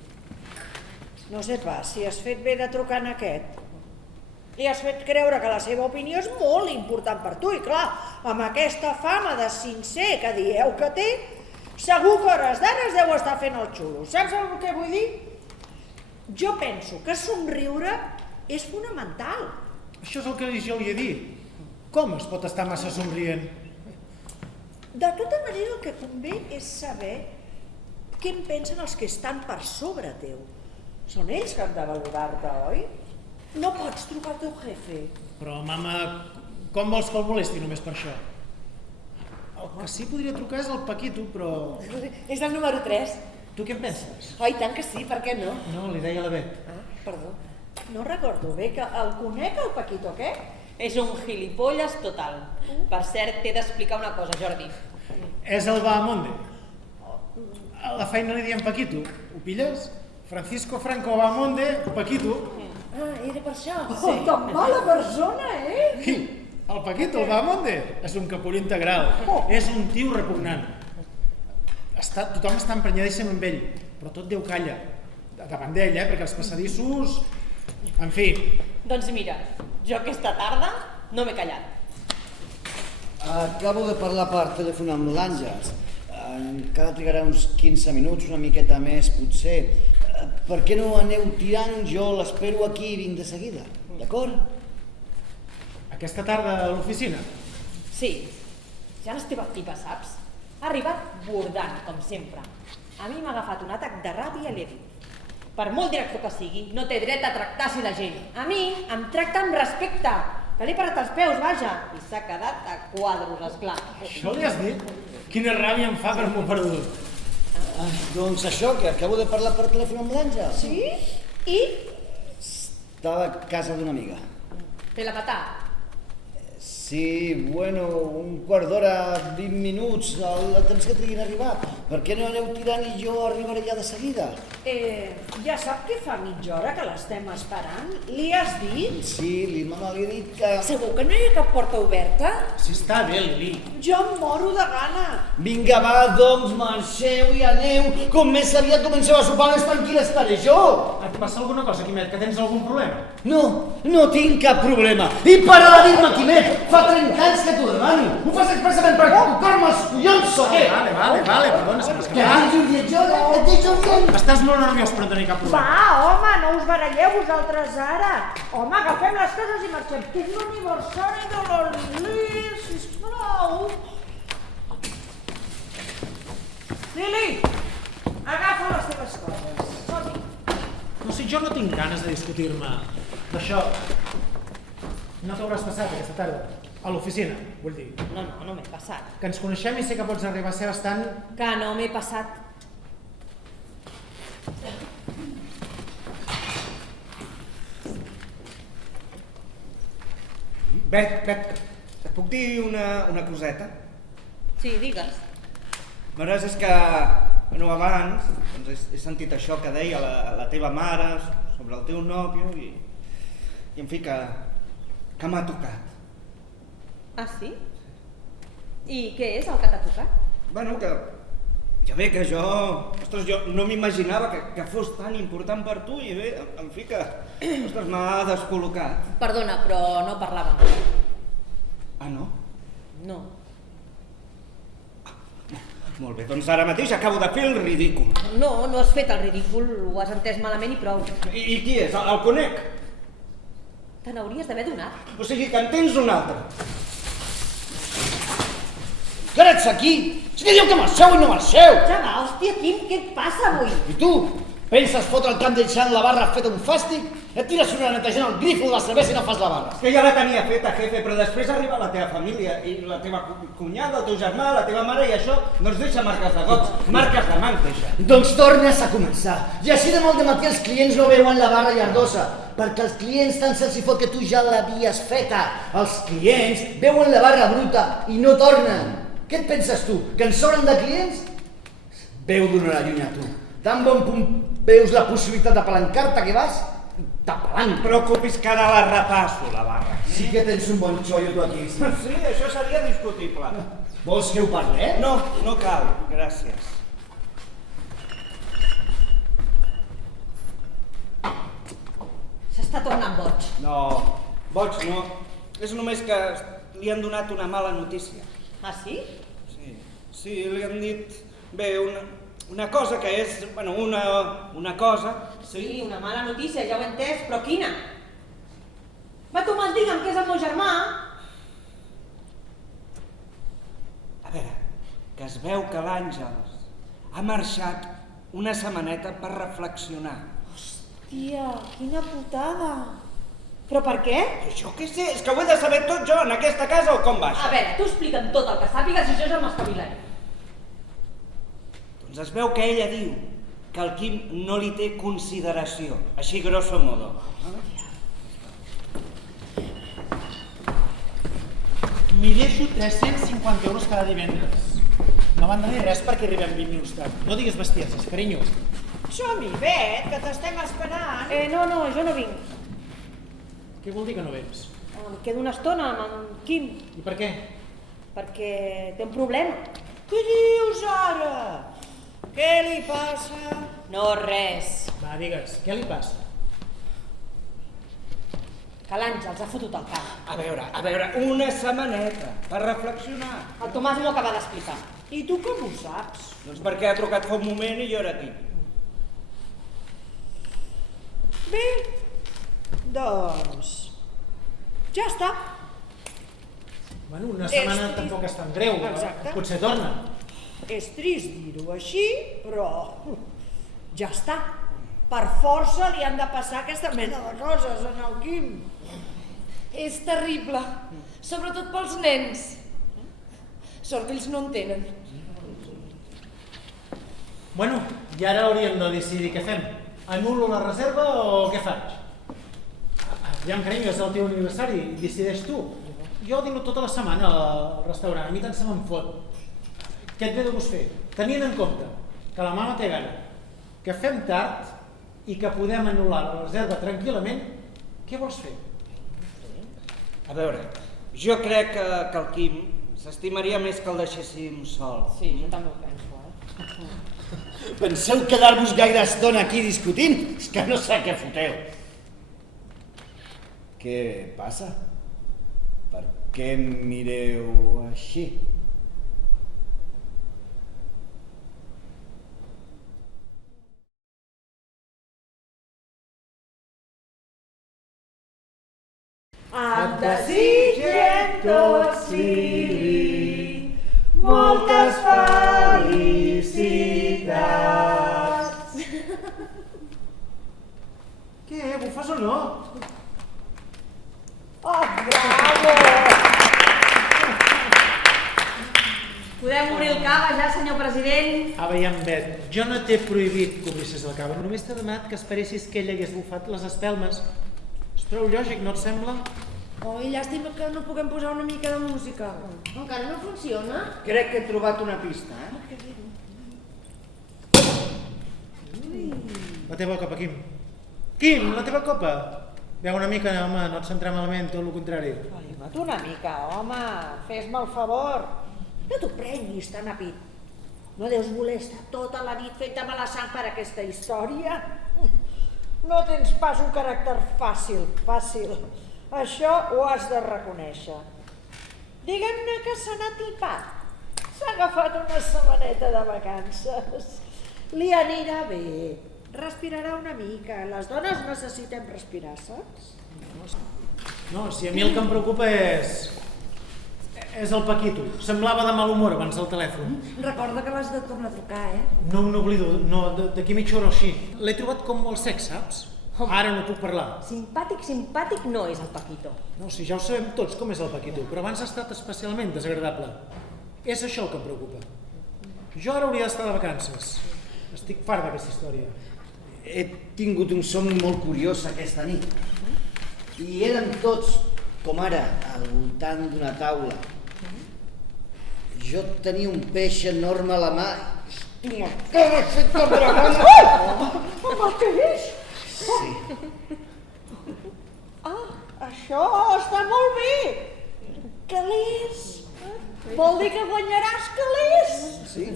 no sé pas si has fet bé de trucar en aquest. Li has fet creure que la seva opinió és molt important per tu i clar, amb aquesta fama de sincer que dieu que té, segur que hores d'ara es deu estar fent el xulo. Saps el que vull dir? Jo penso que somriure és fonamental. Això és el que jo li he dit. Com es pot estar massa somrient? De tota manera, el que convé és saber què en pensen els que estan per sobre teu. Són ells que han de valorar-te, oi? No pots trucar al teu jefe. Però, mama, com vols que el molesti només per això? El que sí podria trucar és el Paquito, però... És el número 3. Tu què en penses? Oi, tant que sí, per què no? No, li deia la Bet. Ah, perdó. No recordo bé que el conec, el Paquito, què? És un gilipolles total. Per cert, t'he d'explicar una cosa, Jordi. És el Bahamonde. A la feina li diem Paquito. Ho pilles? Francisco Franco Bahamonde, Paquito. Ah, era per això. Oh, tan mala persona, Qui? El Paquito, el Bahamonde. És un capulí integral. És un tio repugnant. Tothom està emprenyadíssim amb ell, però tot Déu calla. Davant d'ell, perquè els passadissos... En fi. Doncs mira, jo aquesta tarda no m'he callat. Acabo de parlar per telèfon amb l'Àngels. Encara trigarà uns 15 minuts, una miqueta més, potser. Per què no aneu tirant? Jo l'espero aquí i vinc de seguida. D'acord? Aquesta tarda a l'oficina? Sí, ja la teva tipa, saps? Ha arribat bordant, com sempre. A mi m'ha agafat un atac de ràbia i l'he dit. Per molt director que sigui, no té dret a tractar així la gent. A mi em tracta amb respecte, que l'he parat els peus, vaja, i s'ha quedat a quadros, esclar. Això li has dit? Quina ràbia em fa per m'ho perdut. Doncs això, que acabo de parlar per telèfon amb l'Àngel. Sí? I? Estava a casa d'una amiga. Te la patà. Sí, bueno, un quart d'hora, 20 minuts, el temps que triguin a arribar. Per què no aneu tirant i jo arribaré ja de seguida? Ja sap que fa mitja hora que l'estem esperant? Li has dit? Sí, mama li ha dit que... Segur que no hi ha cap porta oberta? Si està bé, Lili. Jo em moro de gana. Vinga, va, doncs, marxeu i aneu. Com més aviat comenceu a sopar, més tranquil estaré jo. Et passa alguna cosa, Quimet? Que tens algun problema? No tinc cap problema. I para de dir-me, Quimet, fa 30 anys que t'ho demano. Ho fas expressament per tocar-me els collons o què? Vale, perdona, se m'ha Que et deixo dient. Estàs molt nerviós per no tenir cap problema. Va, home, no us baralleu vosaltres ara. Home, agafem les coses i marxem. Que és l'aniversari de la Lili, sisplau. Lili, agafa les teves coses. Som-hi. No sé, jo no tinc ganes de discutir-me d'això. No t'hauràs passat aquesta tarda? A l'oficina, vull dir. No m'he passat. Que ens coneixem i sé que pots arribar a ser bastant... Que no m'he passat. Bet, et puc dir una coseta? Sí, digues. Veuràs, és que, bueno, abans doncs he sentit això que deia la teva mare sobre el teu nòvio i en fi, que m'ha tocat. Ah, sí? I què és el que t'ha tocat? Bueno, que ja bé que jo no m'imaginava que fos tan important per tu i bé, en fi que, m'ha descol·locat. Perdona, però no parlàvem. Ah, no? No. Molt bé, doncs ara mateix acabo de fer el ridícul. No has fet el ridícul, ho has entès malament i prou. I qui és? El conec? Te n'hauries d'haver donat. O sigui que en tens un altre. Que ets aquí? Si que diu que marxeu i no marxeu! Ja va, hòstia, Quim, què et passa avui? I tu? Penses fotre el camp deixant la barra feta un fàstic? Et tires una netejant el grifo de la cervesa i no fas la barra. Que ja la tenia feta, jefe, però després arriba la teva família i la teva cunyada, el teu germà, la teva mare i això doncs deixa marques de gots, marques de mans deixa. Doncs tornes a començar. I així de molt de matí els clients no veuen la barra llardosa, perquè els clients tant se'ls hi fot que tu ja l'havies feta. Els clients veuen la barra bruta i no tornen. Què et penses tu, que en sobren de clients? Veu d'una hora lluny a tu. Tan bon punt veus la possibilitat d'apalancar-te que vas, t'apalanca. No preocupis que ara la repasso, la barra. Sí que tens un bon xollo tu aquí. Sí, això seria discutible. Vols que ho parlem? No cal, gràcies. S'està tornant boig. No, boig no. És només que li han donat una mala notícia. Ah, sí? Sí, li han dit, bé, una cosa que és, bueno, una cosa... Sí, una mala notícia, ja ho he entès, però quina? Va, Tomàs, digue'm que és el meu germà. A veure, que es veu que l'Àngels ha marxat una setmaneta per reflexionar. Hòstia, quina putada. Però per què? Jo què sé, és que ho he de saber tot jo en aquesta casa o com va això? A veure, tu explica'm tot el que sàpigues i jo ja m'espavilaré. Doncs es veu que ella diu que el Quim no li té consideració, així grosso modo. M'hi deixo 350 euros cada divendres. No m'han de dir res perquè arribem 20 minuts tard. No digues bestieses, carinyo. Som-hi, Bet, que t'estem esperant. No, jo no vinc. Què vol dir que no vens? Em quedo una estona amb en Quim, I per què? perquè té un problema. Què dius ara? Què li passa? No, res. Va, digues, què li passa? Que l'Àngels ha fotut el cap. A veure, una setmaneta per reflexionar. El Tomàs m'ho acaba d'explicar. I tu com ho saps? Doncs perquè ha trucat fa un moment i jo era aquí. Bé, doncs... ja està. Bueno, una setmana tampoc és tan greu. Exacte. Potser torna. És trist dir-ho així, però ja està. Per força li han de passar aquesta mena de coses en el Quim. És terrible, sobretot pels nens. Sort que ells no entenen. Bueno, i ara hauríem de decidir què fem. Anulo la reserva o què faig? Aviam, carinyo, és el teu aniversari, decideix tu. Jo dino tota la setmana al restaurant, a mi tant se me'n fot. Què et ve de gust fer? Tenint en compte que la mama té gana, que fem tard i que podem anul·lar la reserva tranquil·lament, què vols fer? A veure, jo crec que el Quim s'estimaria més que el deixéssim sol. Sí, jo també ho penso, Penseu quedar-vos gaire estona aquí discutint? És que no sé què foteu. Què passa? Per què em mireu així? Et desitgem tots, Lili, moltes felicitats. Què, bufes o no? Oh, bravo! Podem obrir el cava ja, senyor president? Aviam, Bet, jo no t'he prohibit que obrissis el cava, només t'he demanat que esperessis que ell hagués bufat les espelmes. És prou lògic, no et sembla? Oi, llàstima que no puguem posar una mica de música. Encara no funciona? Crec que he trobat una pista, La teva copa, Quim. Quim, la teva copa! Veu una mica, home, no et centrem malament, tot el contrari. Calma't una mica, home, fes-me el favor. No t'ho prenguis tan a pit. No deus voler estar tota la nit fent mala sang per aquesta història? No tens pas un caràcter fàcil. Això ho has de reconèixer. Diguem-ne que s'ha anat tipat. S'ha agafat una setmaneta de vacances. Li anirà bé. Respirarà una mica. Les dones necessitem respirar, saps? No, si a mi el que em preocupa és el Paquito. Semblava de mal humor abans del telèfon. Recorda que l'has de tornar a trucar, No me n'oblido, no, d'aquí mitja hora o així. L'he trobat com molt sec, saps? Ara no puc parlar. Simpàtic no és el Paquito. No, si ja ho sabem tots com és el Paquito, però abans ha estat especialment desagradable. És això el que em preocupa. Jo ara hauria d'estar de vacances. Estic fart d'aquesta història. He tingut un somni molt curiós aquesta nit. I érem tots, com ara, al voltant d'una taula. Jo tenia un peix enorme a la mà. Hòstia, que m'ha fet tan dragona! Amb el peix? Sí. Això està molt bé. Calés. Vol dir que guanyaràs calés. Sí.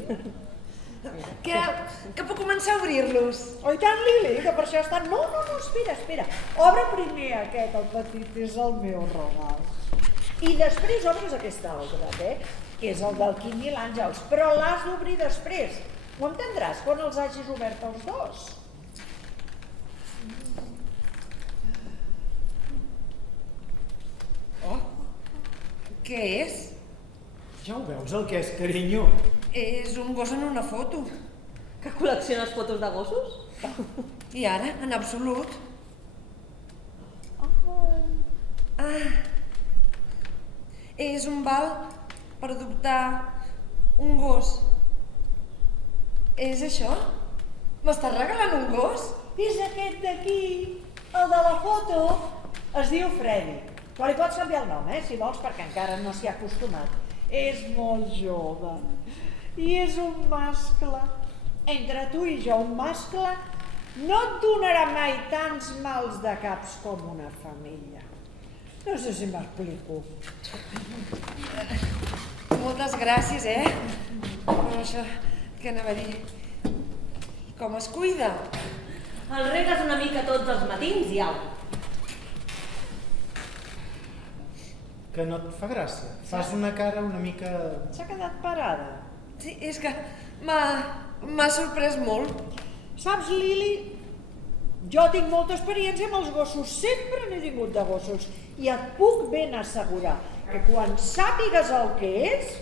Que puc començar a obrir-los. Oh, i tant, Lili, que per això estan... No, espera. Obre primer aquest, el petit, és el meu regal. I després obres aquest altre, que és el del Quim i l'Àngels, però l'has d'obrir després. Ho entendràs quan els hagis obert els dos. Què és? Ja ho veus el que és, carinyo? És un gos en una foto. Que col·lecciones fotos de gossos? I ara, en absolut. És un val per adoptar un gos. És això? M'estàs regalant un gos? És aquest d'aquí, el de la foto. Es diu Freddy. Però li pots canviar el nom, si vols, perquè encara no s'hi ha acostumat. És molt jove. I és un mascle. Entre tu i jo, un mascle no et donarà mai tants mals de caps com una femella. No sé si m'explico. Moltes gràcies, Però això, què anava a dir? Com es cuida? El regues una mica tots els matins i au. Que no et fa gràcia. Fas una cara una mica... S'ha quedat parada. Sí, és que m'ha sorprès molt. Saps, Lili, jo tinc molta experiència amb els gossos, sempre n'he tingut de gossos, i et puc ben assegurar que quan sàpigues el que és,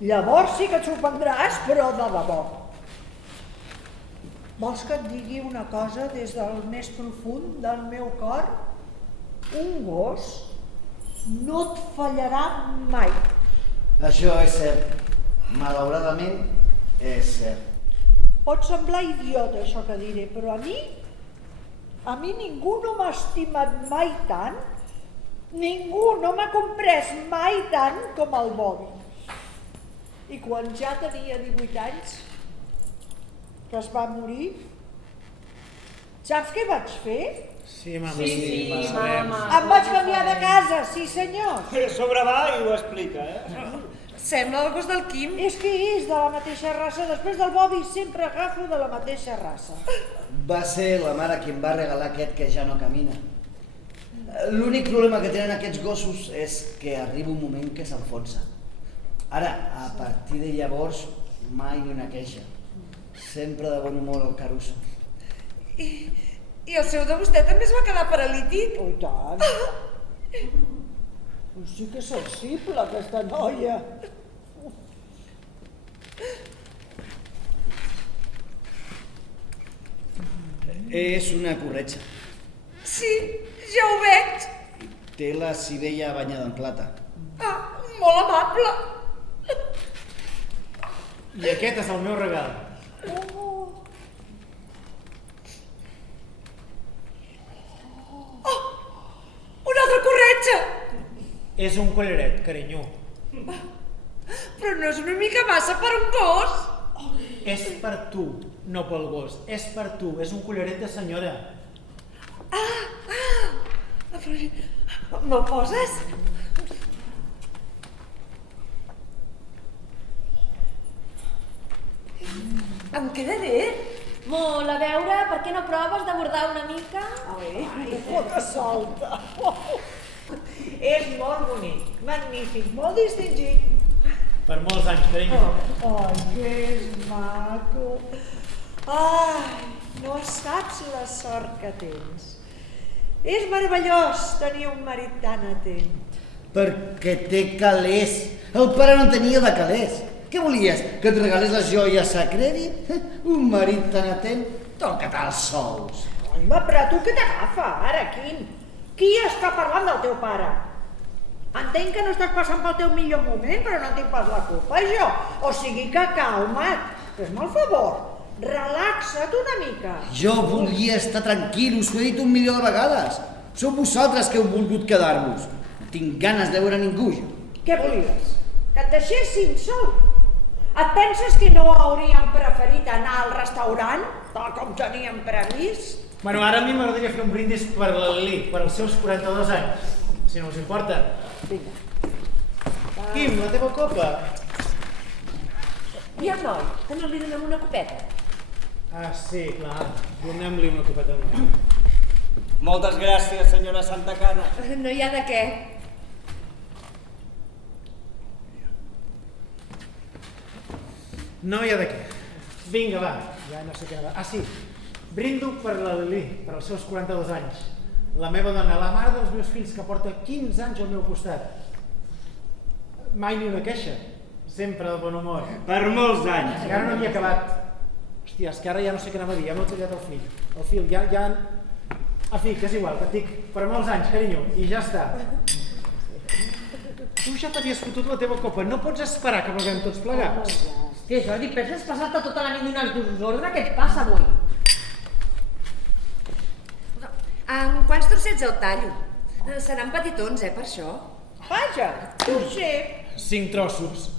Llavors sí que et sorprendràs, però de debò. Vols que et digui una cosa des del més profund del meu cor? Un gos no et fallarà mai. Això és cert. Malauradament, és cert. Pot semblar idiota això que diré, però a mi ningú no m'ha estimat mai tant, ningú no m'ha comprès mai tant com el Bobby. I quan ja tenia 18 anys, que es va morir, saps què vaig fer? Sí, mama. Sí, mama. Em vaig canviar de casa, sí senyor. Sobre va i ho explica, Sembla el gos del Quim. És que és de la mateixa raça, després del Bobby sempre agafo de la mateixa raça. Va ser la mare qui em va regalar aquest que ja no camina. L'únic problema que tenen aquests gossos és que arriba un moment que s'enfonsa. Ara, a partir de llavors, mai ni una queixa. Sempre de bon humor el Caruso. I el seu de vostè també es va quedar paralític? Oh, i tant. Sí que és sensible, aquesta noia. És una corretja. Sí, ja ho veig. Té la sivella banyada en plata. Ah, molt amable. I aquest és el meu regal. Oh, una altra corretja. És un collaret, carinyo. Però no és una mica massa per un gos? És per tu, no pel gos. És per tu, és un collaret de senyora. Me'l poses? Em queda bé. Molt, a veure, per què no proves de bordar una mica? Ai, que solta. És molt bonic, magnífic, molt distingit. Per molts anys, carinyo. Ai, que és maco. Ai, no saps la sort que tens. És meravellós tenir un marit tan atent. Perquè té calés. El pare no tenia de calés. Què volies? Que et regalés les joies a crèdit? Un marit tan atent? Toca't els sous. Home, però tu què t'agafa, ara, Quim? Qui està parlant del teu pare? Entenc que no estàs passant pel teu millor moment, però no tinc pas la culpa, jo. O sigui que calma't. Fes-me el favor, relaxa't una mica. Jo volia estar tranquil, us ho he dit 1.000.000 de vegades. Sou vosaltres que heu volgut quedar-vos. No tinc ganes de veure ningú, jo. Què volies? Que et deixessin sol? Et penses que no hauríem preferit anar al restaurant, tal com teníem previst? Bueno, ara a mi m'agradaria fer un brindis per la Lili, per als seus 42 anys, si no us importa. Vinga. Quim, la teva copa. I el noi, que no li donem una copeta? Ah, sí, clar. Donem-li una copeta més. Moltes gràcies, senyora Santa Cana. No hi ha de què. No hi ha de què. Vinga, va. Ja no sé què va. Ah, sí. Brindo per la Lili, per als seus 42 anys. La meva dona, la mare dels meus fills, que porta 15 anys al meu costat. Mai ni una queixa. Sempre de bon humor. Per molts anys. Encara no havia acabat. Hòstia, és que ara ja no sé què anava a dir, ja m'he tallat el fil. El fil, ja... En fi, que és igual, que et dic, per molts anys, carinyo, i ja està. Tu ja t'havies fotut la teva copa, no pots esperar que beguem tots plegats. Què, Jordi, penses passar-te tota la nit donant-nos ordre? Què et passa avui? En quants trossets el tallo? Seran petitons, per això. Vaja, ho sé. 5 trossos.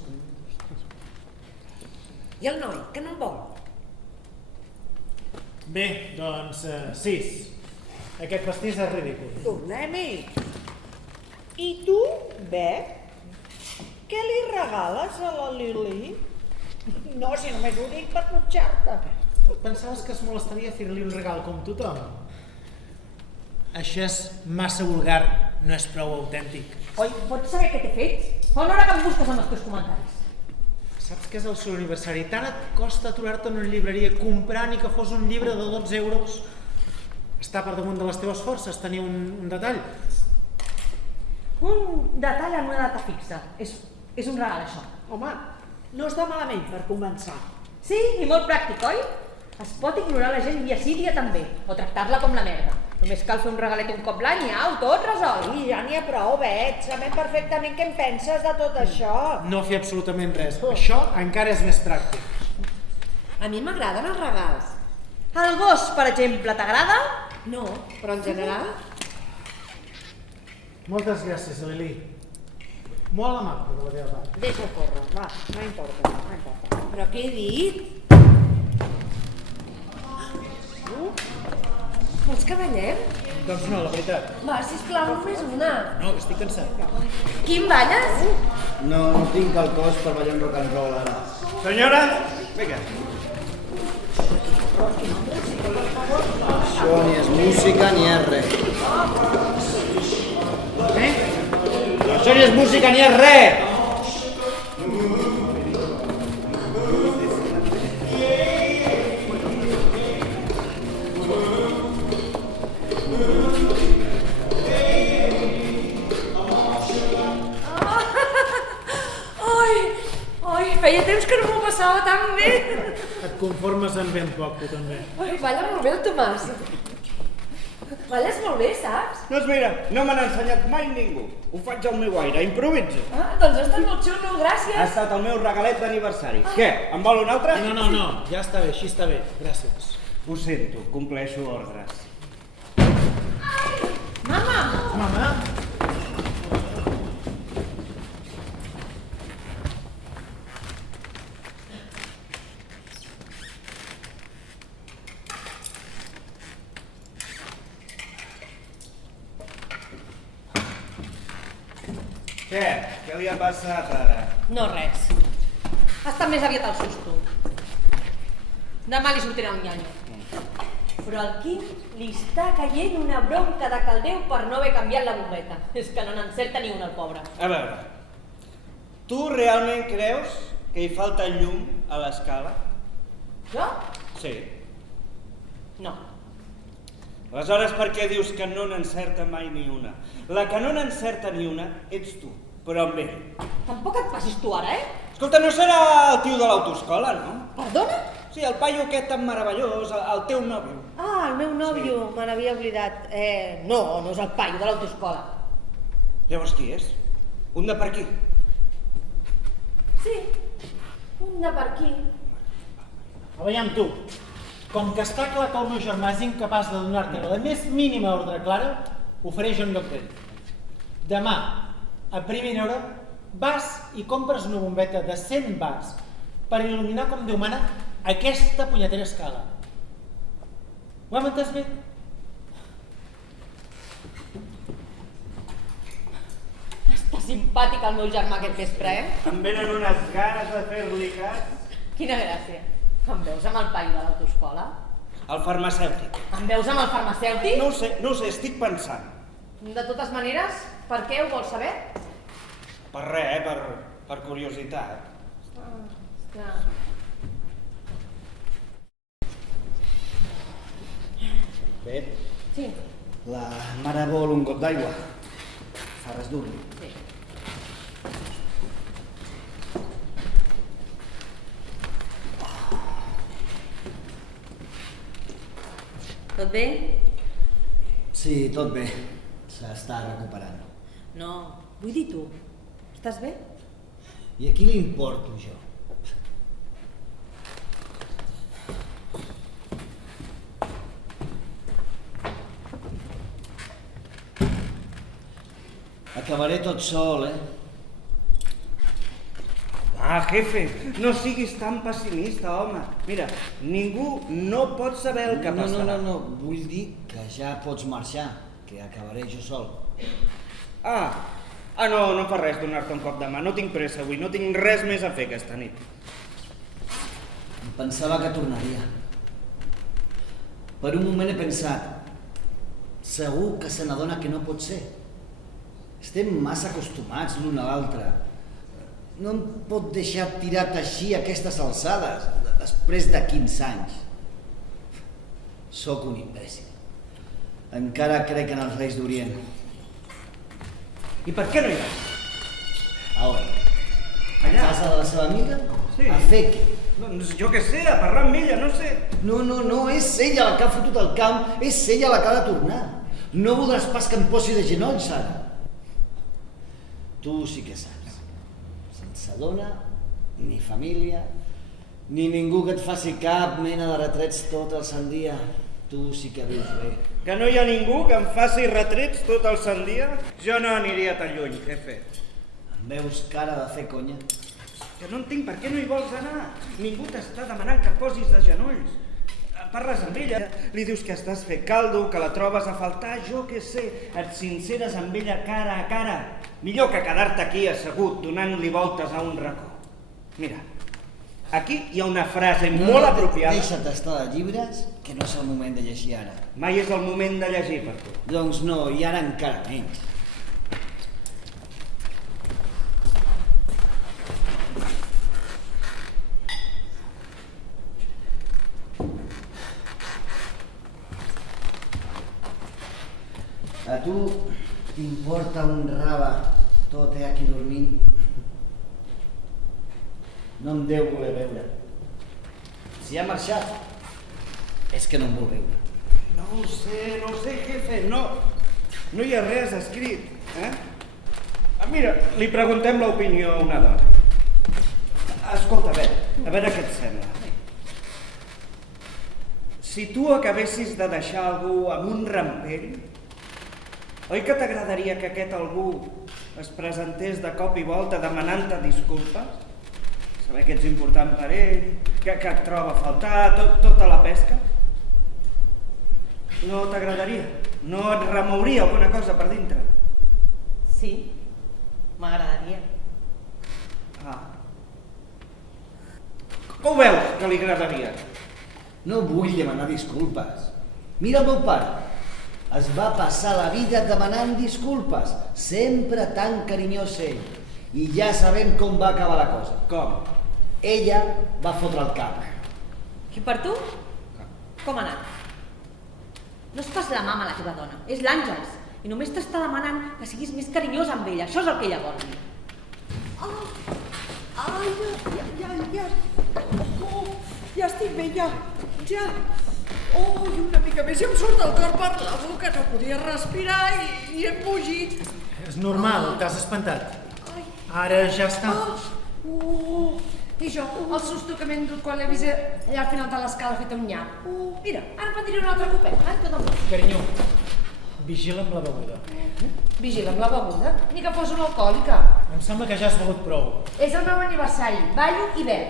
I el noi, que no en vol? Bé, doncs 6. Aquest pastís és ridícul. Tornem-hi. I tu, Bec, què li regales a la Lili? No, si només ho dic per punxar-te. Pensaves que es molestaria fer-li un regal com tothom? Això és massa vulgar, no és prou autèntic. Oi, pots saber què t'he fet? Fa una hora que em busques amb els teus comentaris. Saps que és el seu aniversari? Tant et costa aturar-te en una llibreria, comprar ni que fos un llibre de 12 euros. Està per damunt de les teves forces, tenir un detall. Un detall en una data fixa. És un regal, això. Home, No està malament, per començar. Sí, i molt pràctic, oi? Es pot ignorar la gent dia sí, dia també, o tractar-la com la merda. Només cal fer un regalet un cop l'any i au, tot resolt. I ja n'hi ha prou, Bet. Sabem perfectament què en penses de tot això. No fer absolutament res. Això encara és més pràctic. A mi m'agraden els regals. El gos, per exemple, t'agrada? No, però en general... Moltes gràcies, Lili. Molt amable de la teva part. Deixa córrer, va, no importa, no importa. Però què he dit? Vols que ballem? Doncs no, la veritat. Va, sisplau, només una. No, que estic cansat. Quim, balles? No tinc el cos per ballar un rock and roll ara. Senyora, vinga. Això ni és música ni és res. Això ni és música ni és res! Feia temps que no m'ho passava tan bé. Et conformes amb ben poc, tu també. Ai, balla molt bé el Tomàs. Balles molt bé, saps? Doncs mira, no me n'ha ensenyat mai ningú. Ho faig al meu aire, improviso. Ah, doncs ha estat molt xulo, gràcies. Ha estat el meu regalet d'aniversari. Què, en vol un altre? No, ja està bé, així està bé. Gràcies. Ho sento, compleixo ordres. Mama? Què li ha passat ara? No res. Ha estat més aviat el susto. Demà li sortirà un nyanyo. Però al Quim li està caient una bronca de caldeu per no haver canviat la bombeta. És que no n'encerta ni una, el pobre. A veure, tu realment creus que hi falta llum a l'escala? Jo? Sí. No. Aleshores, per què dius que no n'encerta mai ni una? La que no n'encerta ni una ets tu, però amb ell. Tampoc et passis tu ara, Escolta, no serà el tio de l'autoescola, no? Perdona? Sí, el paio aquest tan meravellós, el teu nòvio. Ah, el meu nòvio, me n'havia oblidat. No és el paio de l'autoescola. Llavors qui és? Un de per aquí? Sí, un de per aquí. Aviam tu, com que està clar que el meu germà és incapaç de donar-te la més mínima ordre clara, ho faré jo en lloc d'ell. Demà, a primera hora, vas i compres una bombeta de 100 watts per il·luminar, com Déu mana, aquesta punyetera escala. Ho hem entès bé? Està simpàtic el meu germà aquest vespre, Em venen unes ganes de fer-li cas. Quina gràcia. Em veus amb el paio de l'autoescola? El farmacèutic. Em veus amb el farmacèutic? No ho sé, estic pensant. De totes maneres, per què ho vols saber? Per res, per curiositat. Clar. Bé, Sí. la mare vol un got d'aigua. Fa res dur. Sí. Tot bé? Sí, tot bé. S'està recuperant. No, vull dir tu. Estàs bé? I a qui li importo jo? Acabaré tot sol, Ah, jefe, no siguis tan pessimista, home. Mira, ningú no pot saber el que passarà. No, vull dir que ja pots marxar, que acabaré jo sol. No em fa res donar-te un cop de mà. No tinc pressa avui, no tinc res més a fer aquesta nit. Em pensava que tornaria. Per un moment he pensat, segur que se n'adona que no pot ser. Estem massa acostumats l'un a l'altre. No em pot deixar tirat així a aquestes alçades, després de 15 anys. Sóc un imbècil. Encara crec en els Reis d'Orient. I per què no hi vas? A on? A casa de la seva amiga? Sí. A fer què? Doncs jo què sé, a parlar amb ella, no sé. No, és ella la que ha fotut el camp, és ella la que ha de tornar. No voldràs pas que em posi de genolls, ara. Tu sí que saps. Sense dona, ni família, ni ningú que et faci cap mena de retrets tot el sant dia. Tu sí que vius bé. Que no hi ha ningú que em faci retrets tot el sant dia? Jo no aniria tan lluny, jefe. Em veus cara de fer conya? Que no entenc per què no hi vols anar. Ningú t'està demanant que posis de genolls. Parles amb ella, li dius que estàs fet caldo, que la trobes a faltar, jo què sé, et sinceres amb ella cara a cara. Millor que quedar-te aquí assegut, donant-li voltes a un racó. Mira, aquí hi ha una frase molt apropiada. Deixa't estar de llibres, que no és el moment de llegir ara. Mai és el moment de llegir per tu. Doncs no, i ara encara menys. A tu t'importa un rave tot aquí dormint? No em deu voler veure. Si ha marxat, és que no em vol veure. No ho sé, jefe, no hi ha res escrit, eh? Mira, li preguntem l'opinió a una dona. Escolta, a veure què et sembla. Si tu acabessis de deixar algú amb un rampell, oi que t'agradaria que aquest algú es presentés de cop i volta demanant-te disculpes? Saber que ets important per ell, que et troba a faltar, tota la pesca? No t'agradaria? No et remouria alguna cosa per dintre? Sí, m'agradaria. Com ho veus, que li agradaria? No vull demanar disculpes. Mira el meu pare. Es va passar la vida demanant disculpes. Sempre tan carinyós ell. I ja sabem com va acabar la cosa. Com? Ella va fotre el cap. I per tu? Com ha anat? No és pas la mama la teva dona, és l'Àngels. I només t'està demanant que siguis més carinyós amb ella. Això és el que ella vol. Ja estic bé, ja. I una mica més i em surt el cor per la boca, no podia respirar i he embogit. És normal, t'has espantat. Ara ja està. I jo, el susto que m'he endut quan l'he vist allà al final de l'escala feta un nyap. Mira, ara em prendré un altre copet, tot amb tu. Carinyo, vigila amb la beguda. Vigila amb la beguda, ni que fos una alcohòlica. Em sembla que ja has begut prou. És el meu aniversari, ballo i bec.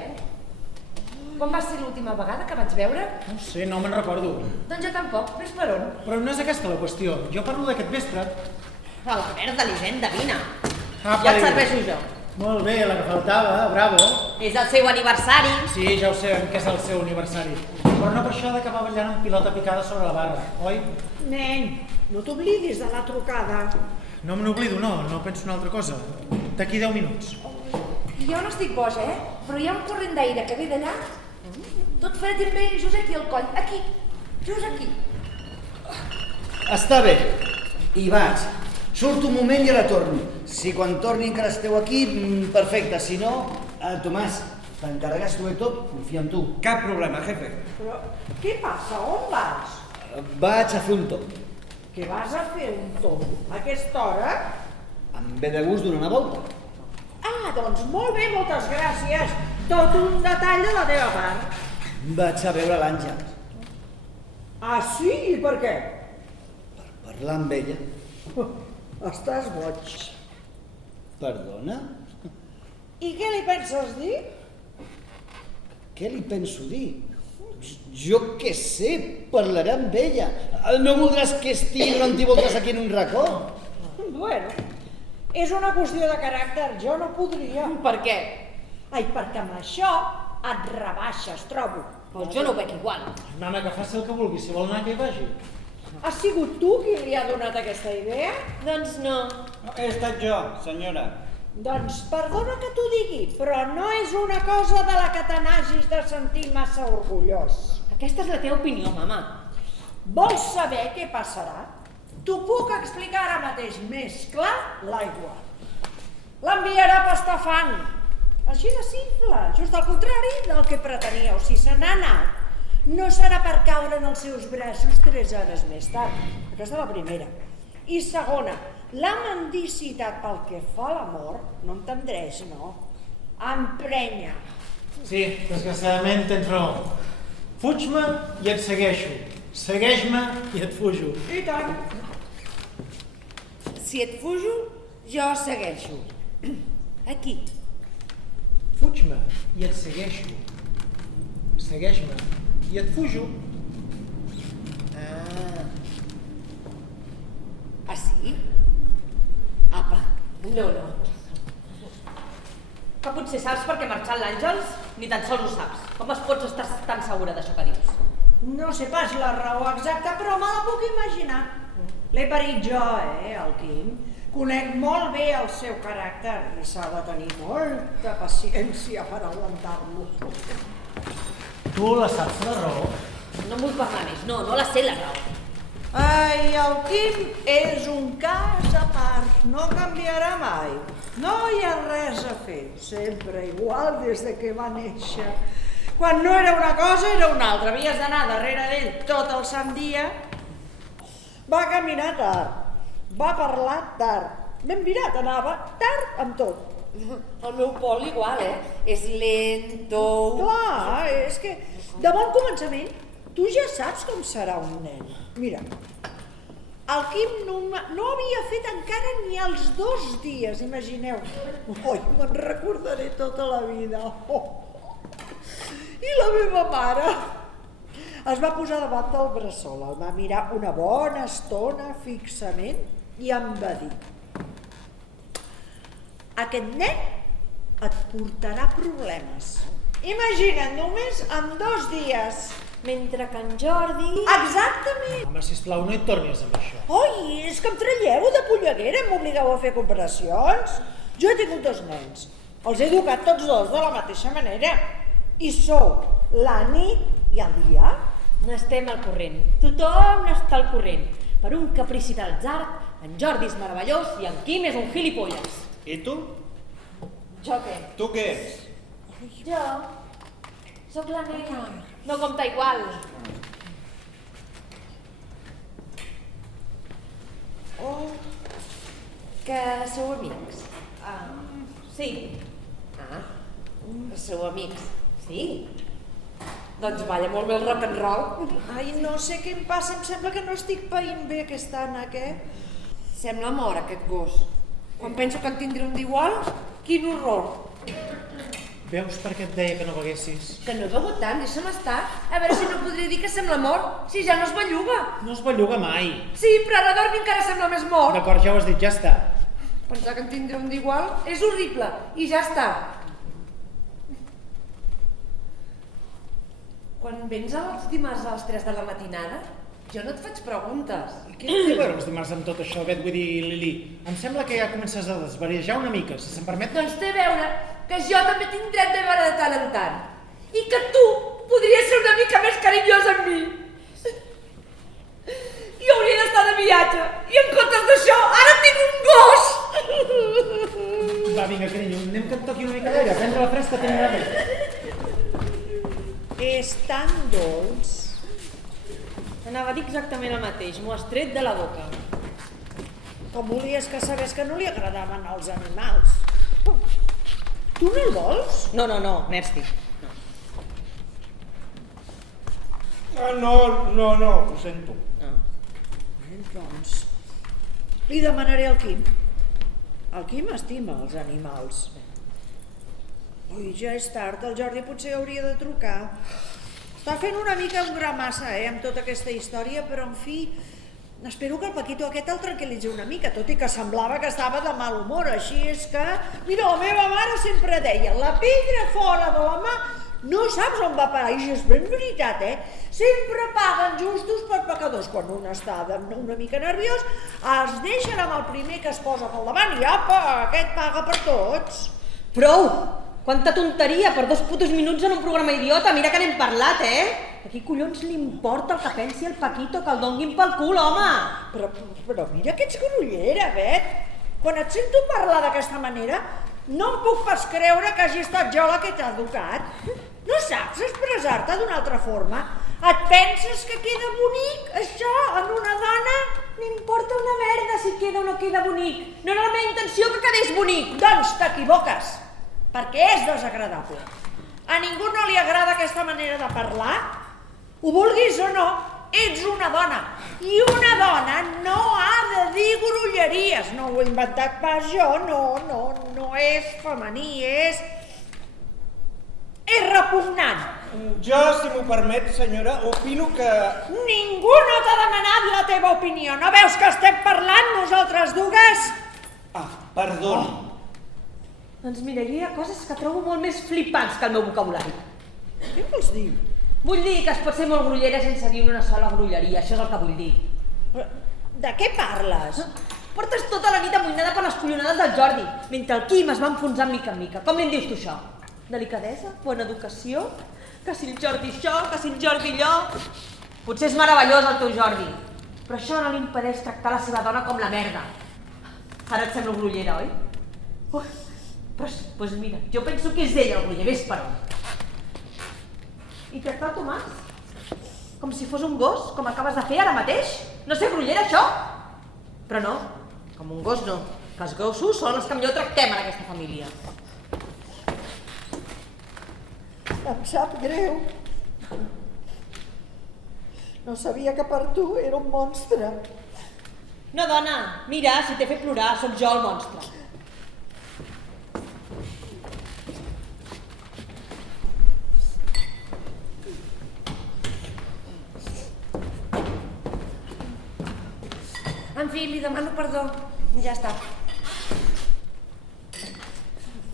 Quan va ser l'última vegada que vaig veure? No sé, no me'n recordo. Doncs jo tampoc, ves per on? Però no és aquesta la qüestió. Jo parlo d'aquest vespre. A la merda, l'Hisenda, vine. Apa, Ja et serveixo jo. Molt bé, la que faltava, bravo. És el seu aniversari. Sí, ja ho sé, que és el seu aniversari. Però no per això ha d'acabar ballant amb pilota picada sobre la barra, oi? Nen, no t'oblidis de la trucada. No me n'oblido, no penso una altra cosa. D'aquí 10 minuts. Jo no estic boja, però hi ha un corrent d'aire que ve d'allà, tot fred i em ve just aquí al coll, aquí, just aquí. Està bé. Hi vaig. Surto un moment i ara torno. Si quan torni encara esteu aquí, perfecte. Si no, Tomàs, t'encarregues tu de tot, confia en tu. Cap problema, jefe. Però què passa? On vas? Vaig a fer un tomb. Què vas a fer un tomb? A aquesta hora? Em ve de gust donar una volta. Doncs molt bé, moltes gràcies. Tot un detall de la teva part. Vaig a veure l'Àngels. Sí? I per què? Per parlar amb ella. Estàs boig. Perdona? I què li penses dir? Què li penso dir? Jo què sé, parlaré amb ella. No voldràs que estigui donant-hi voltes aquí en un racó? Bueno, és una qüestió de caràcter, jo no podria. Per què? Perquè amb això et rebaixes, trobo. Doncs jo no ho veig igual. Mama, que faci el que vulgui, si vol anar que hi vagi. Has sigut tu qui li ha donat aquesta idea? Doncs no. He estat jo, senyora. Doncs perdona que t'ho digui, però no és una cosa de la que te n'hagis de sentir massa orgullós. Aquesta és la teva opinió, mama. Vols saber què passarà? T'ho puc explicar ara mateix més clar, l'aigua. L'enviarà a pastar fang. Així de simple, just al contrari del que preteníeu. Si se n'ha anat, no serà per caure en els seus braços 3 hores més tard. Aquesta és la primera. I segona, la mendicitat pel que fa a l'amor no em tendreix, no? Emprenya. Sí, desgraciadament tens raó. Fuig-me i et segueixo. Segueix-me i et fujo. I tant. Si et fujo, jo segueixo. Aquí. Fuig-me i et segueixo. Segueix-me i et fujo. Ah, sí? Apa, no. Que potser saps per què ha marxat l'Àngels? Ni tan sols ho saps. Com es pots estar tan segura d'això que dius? No sé pas la raó exacta, però me la puc imaginar. L'he parit jo, el Quim. Conec molt bé el seu caràcter i s'ha de tenir molta paciència per aguantar-lo. Tu la saps, la raó? No em vull parlar més, no la sé la raó. Ai, el Quim és un cas a part, no canviarà mai. No hi ha res a fer, sempre igual des de que va néixer. Quan no era una cosa era una altra, havies d'anar darrere d'ell tot el sant dia. Va caminar tard, va parlar tard, ben virat anava tard amb tot. El meu Pol igual, És lento. Clar, és que de bon començament tu ja saps com serà un nen. Mira, el Quim no havia fet encara ni els 2 dies, imagineu. Oi, me'n recordaré tota la vida. I la meva mare es va posar davant del bressol, el va mirar una bona estona fixament i em va dir: aquest nen et portarà problemes. Imagina't, només en 2 dies. Mentre que en Jordi... Exactament! Home, sisplau, no hi tornis amb això. Oi, és que em traieu de polleguera, m'obligueu a fer comparacions. Jo he tingut 2 nens, els he educat tots 2 de la mateixa manera. I sou la nit i el dia. N'estem al corrent. Tothom n'està al corrent. Per un caprici d'atzar, en Jordi és meravellós i en Quim és un gilipolles. I tu? Jo què? Tu què ets? Jo sóc la nena. No compta igual. Que sou amics. Sí. Sou amics. Sí? Doncs balla molt bé el rock and roll. Ai, no sé què em passa, em sembla que no estic païnt bé aquest ànec, Sembla mort aquest gos. Quan penso que en tindré un d'igual, quin horror. Veus per què et deia que no beguessis? Que no he begut tant, deixa'm estar. A veure si no podria dir que sembla mort, si ja no es belluga. No es belluga mai. Sí, però ara dormi encara sembla més mort. D'acord, ja ho has dit, ja està. Pensar que en tindré un d'igual és horrible, i ja està. Quan vens els dimarts a les 3 de la matinada, jo no et faig preguntes. Què té a veure els dimarts amb tot això, Bet? Vull dir, Lili, em sembla que ja comences a desvariejar una mica, si se'm permet. Doncs té a veure que jo també tinc dret de veure de tant en tant. I que tu podries ser una mica més carinyós amb mi. Jo hauria d'estar de viatge, i en comptes d'això, ara tinc un gos! Va, vinga, carinyo, anem que et toqui una mica d'aire, prendre la fresca, tenim la més. És tan dolç. Anava a dir exactament el mateix, m'ho has tret de la boca. Com volies que sabés que no li agradaven els animals? Tu no el vols? No, merci. No, ho sento. Doncs li demanaré al Quim. El Quim estima els animals. Ui, ja és tard, el Jordi potser hauria de trucar. Està fent una mica un gra massa, amb tota aquesta història, però en fi, espero que el Paquito aquest el tranquil·litzi una mica, tot i que semblava que estava de mal humor, així és que... Mira, la meva mare sempre deia, la pedra fora de la mà no saps on va parar, i és ben veritat, Sempre paguen justos per pecadors. Quan un està una mica nerviós, es deixen amb el primer que es posa pel davant i apa, aquest paga per tots. Prou! Quanta tonteria per 2 putos minuts en un programa idiota, mira que n'hem parlat, A qui collons li importa el que pensi el Paquito, que el donguin pel cul, home? Però mira que ets grollera, Bet. Quan et sento parlar d'aquesta manera, No em puc pas creure que hagi estat jo la que t'ha educat. No saps expressar-te d'una altra forma? Et penses que queda bonic, això, en una dona? M'importa una merda si queda o no queda bonic. No era la meva intenció que quedés bonic. Doncs t'equivoques, perquè és desagradable. A ningú no li agrada aquesta manera de parlar. Ho vulguis o no, ets una dona. I una dona no ha de dir grolleries. No ho he inventat pas jo, no és femení, és repugnant. Jo, si m'ho permet, senyora, opino que... Ningú no t'ha demanat la teva opinió. No veus que estem parlant nosaltres dues? Ah, perdoni. Doncs mira, hi ha coses que trobo molt més flipants que el meu vocabulari. Què vols dir? Vull dir que es pot ser molt grollera sense dir una sola grolleria, això és el que vull dir. De què parles? Portes tota la nit amoïnada per les collonades del Jordi, mentre el Quim es va enfonsant mica en mica. Com li en dius tu això? Delicadesa? Bona educació? Que si el Jordi això, que si el Jordi allò... Potser és meravellós el teu Jordi, però això no li impedeix tractar la seva dona com la merda. Ara et sembla grollera, oi? Ui, doncs mira, jo penso que és ell el groller, ves per on. I tractar el Tomàs? Com si fos un gos, com acabes de fer ara mateix? No sé, grollera, això? Però no, com un gos no, que els gossos són els que millor tractem en aquesta família. Em sap greu. No sabia que per tu era un monstre. No, dona, mira, si t'he fet plorar, sóc jo el monstre. En fi, li demano perdó. Ja està.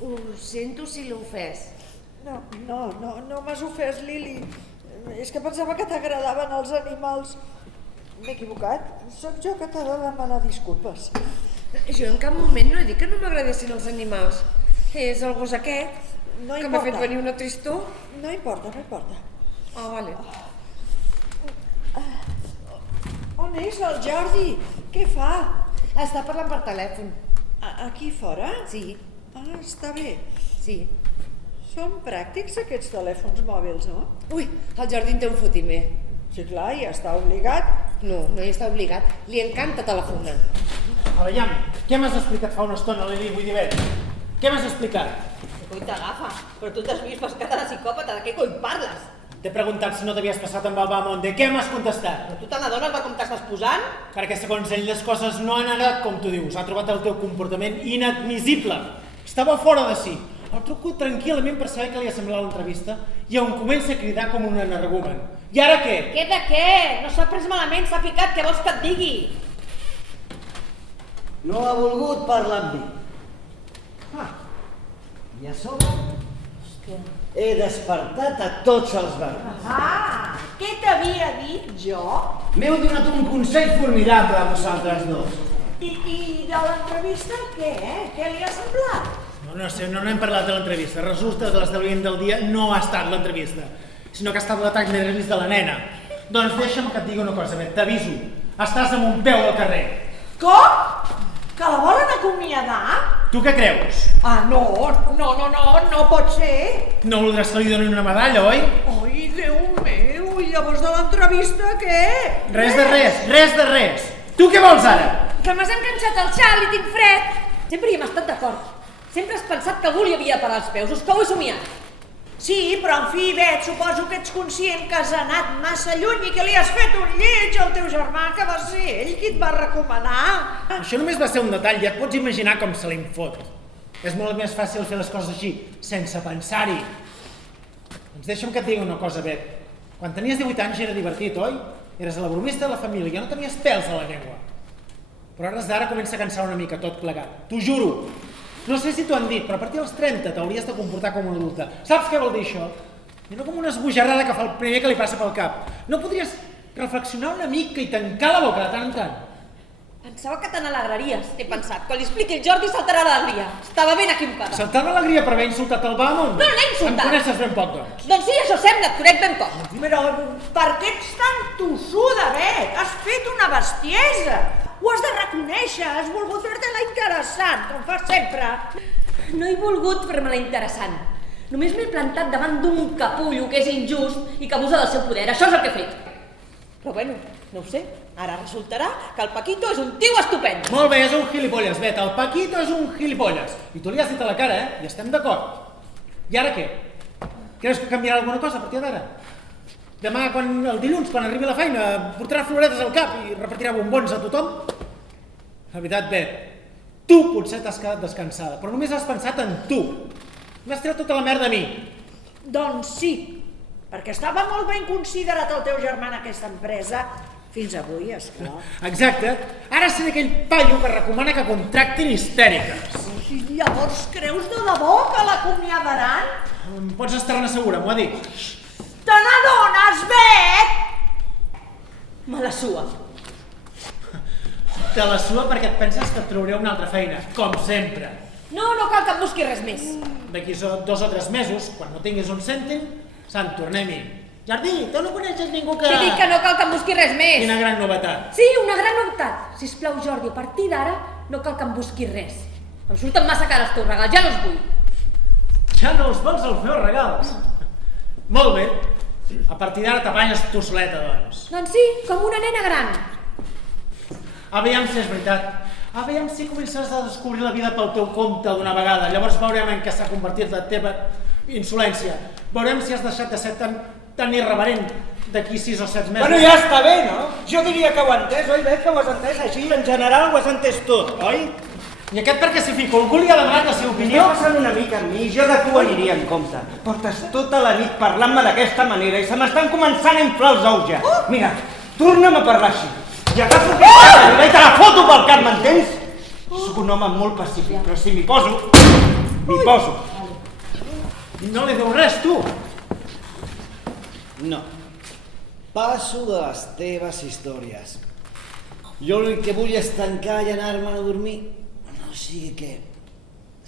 Ho sento si l'he ofès. No m'has ofès, Lili. És que pensava que t'agradaven els animals. M'he equivocat. Soc jo que t'ha de demanar disculpes. Jo en cap moment no he dit que no m'agradessin els animals. És el gos aquest, No que m'ha fet importa. venir una tristor. No importa. Ah, vale. On és el Jordi? Què fa? Està parlant per telèfon. Aquí fora? Sí, Està bé. sí. Són pràctics aquests telèfons mòbils, no? Ui, el Jordi en té un fotimer. Sí, clar, i està obligat. No hi està obligat. Li encanta telefonar. Aviam, què m'has explicat fa una estona, Lili Buidivet? Què m'has explicat? Que coi t'agafa, però tu t'has vist pescat a la psicòpata, de què coi parles? T'he preguntat si no t'havies passat amb el Bamonde. Què m'has contestat? Però tu te n'adones de com t'estàs posant? Perquè segons ell les coses no han anat com tu dius. Ha trobat el teu comportament inadmissible. Estava fora de si. El truco tranquil·lament per saber què li ha semblat l'entrevista i on comença a cridar com un energumen. I ara què? Què de què? No s'ha pres malament, s'ha picat, què vols que et digui? No ha volgut parlar amb mi. I a sobre he despertat a tots els barris. Què t'havia dit jo? M'heu donat un consell formidable a vosaltres dos. I de l'entrevista què, Què li ha semblat? No sé, no hem parlat de l'entrevista. Resulta que l'esdeveniment del dia no ha estat l'entrevista, sinó que ha estat l'atac nervis de la nena. Doncs deixa'm que et digui una cosa, Bet, t'aviso. Estàs amb un peu al carrer. Com? Que la volen acomiadar? Tu què creus? No pot ser. No voldràs que li donin una medalla, oi? Ai, Déu meu, i llavors de l'entrevista què? Res de res. Tu què vols ara? Que m'has enganxat el xal i tinc fred. Sempre hi hem estat d'acord. Sempre has pensat que algú li havia de parar els peus, us que ho he somiat. Sí, però en fi, Bet, suposo que ets conscient que has anat massa lluny i que li has fet un lleig al teu germà, que va ser ell qui et va recomanar. Això només va ser un detall, ja et pots imaginar com se li fot. És molt més fàcil fer les coses així, sense pensar-hi. Doncs deixa'm que et digui una cosa, Bet. Quan tenies 18 anys era divertit, oi? Eres la bromista de la família, no tenies pèls a la llengua. Però ara d'ara comença a cansar una mica tot plegat, t'ho juro. No sé si t'ho han dit, però a partir dels 30 t'hauries de comportar com una adulta. Saps què vol dir això? I no com una esbojarrada que fa el primer que li passa pel cap. No podries reflexionar una mica i tancar la boca de tant en tant? Pensava que te n'alegraries, he pensat. Quan li expliqui el Jordi saltarà l'alegria. Estava ben equivocada. Saltar l'alegria per haver insultat el Bamon? No l'he insultat. Em coneixes ben poc, doncs. Doncs sí, això sembla, et conec ben poc. Però per què ets tan tossuda, Bet? Has fet una bestiesa. Ho has de reconèixer, has volgut fer-te la interessant, com fas sempre. No he volgut fer-me-la interessant. Només m'he plantat davant d'un capullo que és injust i que abusa del seu poder. Això és el que he fet. Però bueno, no ho sé. Ara resultarà que el Paquito és un tio estupend. Molt bé, és un gilipolles, Bet. El Paquito és un gilipolles. I tu li has dit a la cara, I estem d'acord. I ara què? Creus que canviarà alguna cosa a partir d'ara? Demà, el dilluns, quan arribi a la feina, portarà floretes al cap i repartirà bombons a tothom? La veritat, Bet, tu potser t'has quedat descansada, però només has pensat en tu. M'has tret tota la merda a mi. Doncs sí, perquè estava molt ben considerat el teu germà en aquesta empresa, fins avui, esclar. Exacte. Ara seré aquell paio que recomana que contractin histèriques. I llavors creus de debò que l'acomiadaran? Pots estar-ne segura, m'ho ha dit. Te n'adones, Bet? Me la sua. Te la sua perquè et penses que et trauré una altra feina, com sempre. No cal que em busqui res més. D'aquí 2 o 3 mesos, quan no tinguis un cèntim, se'n tornem-hi. Jardí, tu no coneixes ningú que... T'he dit que no cal que em busqui res més. Quina gran novetat. Sí, una gran novetat. Sisplau, Jordi, a partir d'ara no cal que em busqui res. Em surten massa cares els teus regals, ja no els vull. Ja no els vols els meus regals? Molt bé. A partir d'ara t'apanyes tu soleta, doncs. Doncs sí, com una nena gran. Aviam si és veritat. Aviam si comences a descobrir la vida pel teu compte d'una vegada. Llavors veurem en què s'ha convertit la teva insolència. Veurem si has deixat de ser tan irreverent d'aquí 6 o 7 mesos. Bueno, ja està bé, no? Jo diria que ho ha entès, oi, Bet, que ho has entès així? En general ho has entès tot, oi? I aquest per què s'hi fica? Algú li ha demanat la seva opinió? Està passant una mica amb mi, jo de tu aniria en compte. Portes tota la nit parlant-me d'aquesta manera i se m'estan començant a inflar els ous ja. Mira, torna'm a parlar així. I agafo aquesta manera i te la foto pel cap, m'entens? Soc un home molt pacífic, però si m'hi poso, m'hi poso. No li diu res, tu. No. Passo de les teves històries. Jo l'únic que vull és tancar i anar-me'n a dormir. No sigui que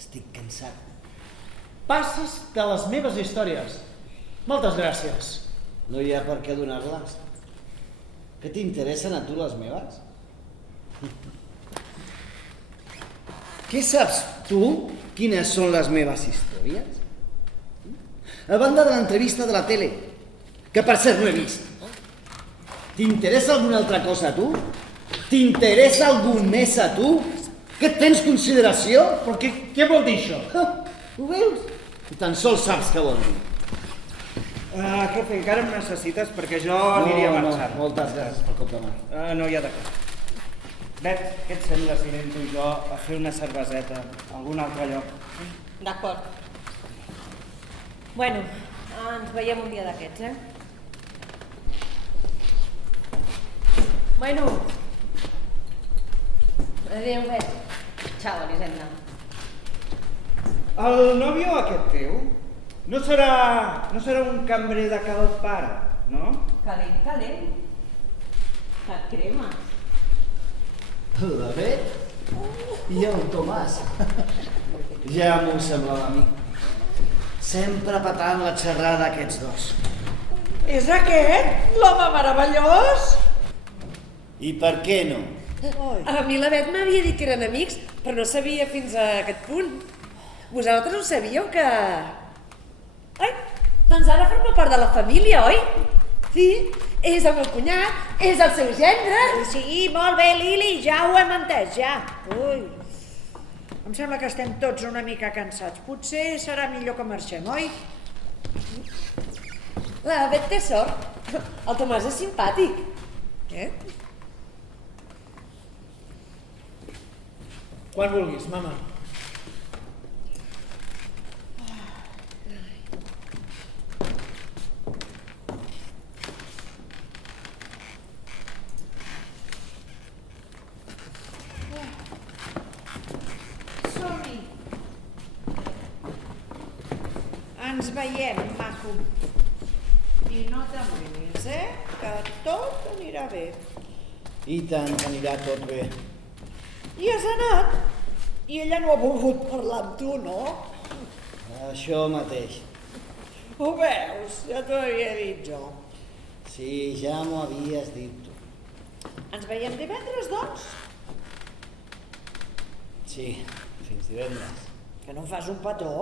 estic cansat. Passes de les meves històries. Moltes gràcies. No hi ha per què donar-les. Que t'interessen a tu les meves? Què saps tu quines són les meves històries? A banda de l'entrevista de la tele, que per cert no he vist. T'interessa alguna altra cosa a tu? T'interessa algun més a tu? Que et tens consideració? Però què vol dir això? Ho veus? I tan sols saps què vol dir. Jefe, encara em necessites perquè jo aniria marxant. No, moltes gràcies pel cop de mà. No hi ha de què. Bet, què et sembla si anem tu i jo a fer una cerveseta a algun altre lloc? D'acord. Bueno, ens veiem un dia d'aquests, Bueno. Adéu, Bet. Ciao, Elisenda. El nòvio aquest teu no serà un cambrer de cal pare, no? Calent. Et cremes. La Bet i el Tomàs. Ja m'ho semblava a mi. Sempre patant la xerrada aquests dos. És aquest, l'home meravellós? I per què no? A mi la Bet m'havia dit que eren amics, però no sabia fins a aquest punt. Vosaltres ho sabíeu que... Ai, doncs ara forma part de la família, oi? Sí, és el meu cunyat, és el seu gendre. Sí, molt bé, Lili, ja ho hem entès, ja. Ui, em sembla que estem tots una mica cansats. Potser serà millor que marxem, oi? La Bet té sort. El Tomàs és simpàtic. Quan vulguis, mama. Som-hi. Ens veiem, maco. I no t'amoïnis, que tot anirà bé. I tant que anirà tot bé. I has anat? I ella no ha volgut parlar amb tu, no? Això mateix. Ho veus? Ja t'ho havia dit jo. Sí, ja m'ho havies dit tu. Ens veiem divendres, doncs? Sí, fins divendres. Que no em fas un petó?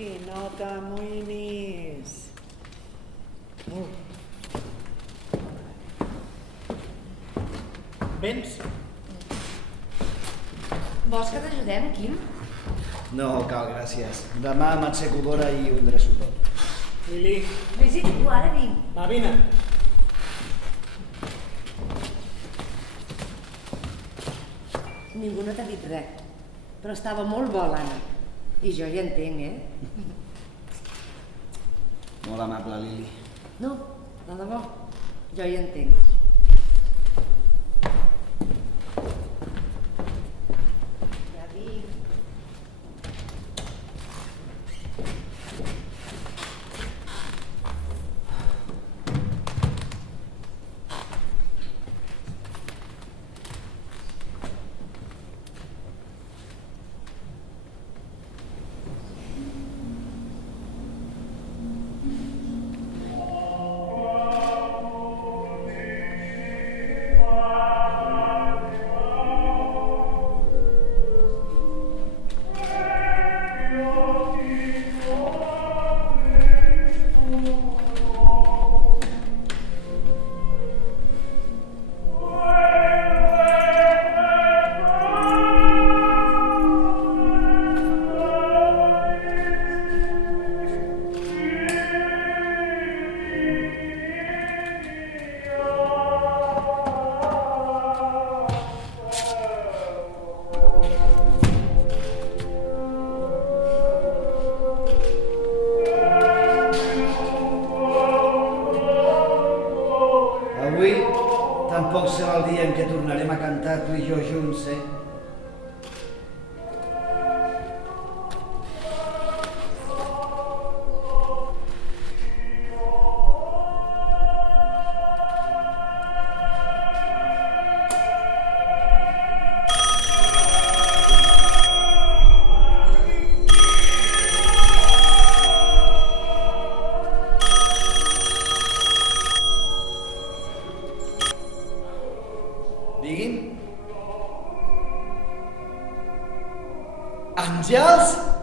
I no t'amoïnis. Vens? Vols que t'ajudem, Quim? No cal, gràcies. Demà m'aixeco d'hora i ho endreço tot. Lili, Vés-hi tu, ara vinc. va, vine. Ningú no t'ha dit res, però estava molt bo, l'Anna. I jo hi entenc, Molt amable, Lili. No, de debò, jo hi entenc. Ja vinc. Avui tampoc serà el dia en què tornarem a cantar tu i jo junts, Digui'm. Àngels?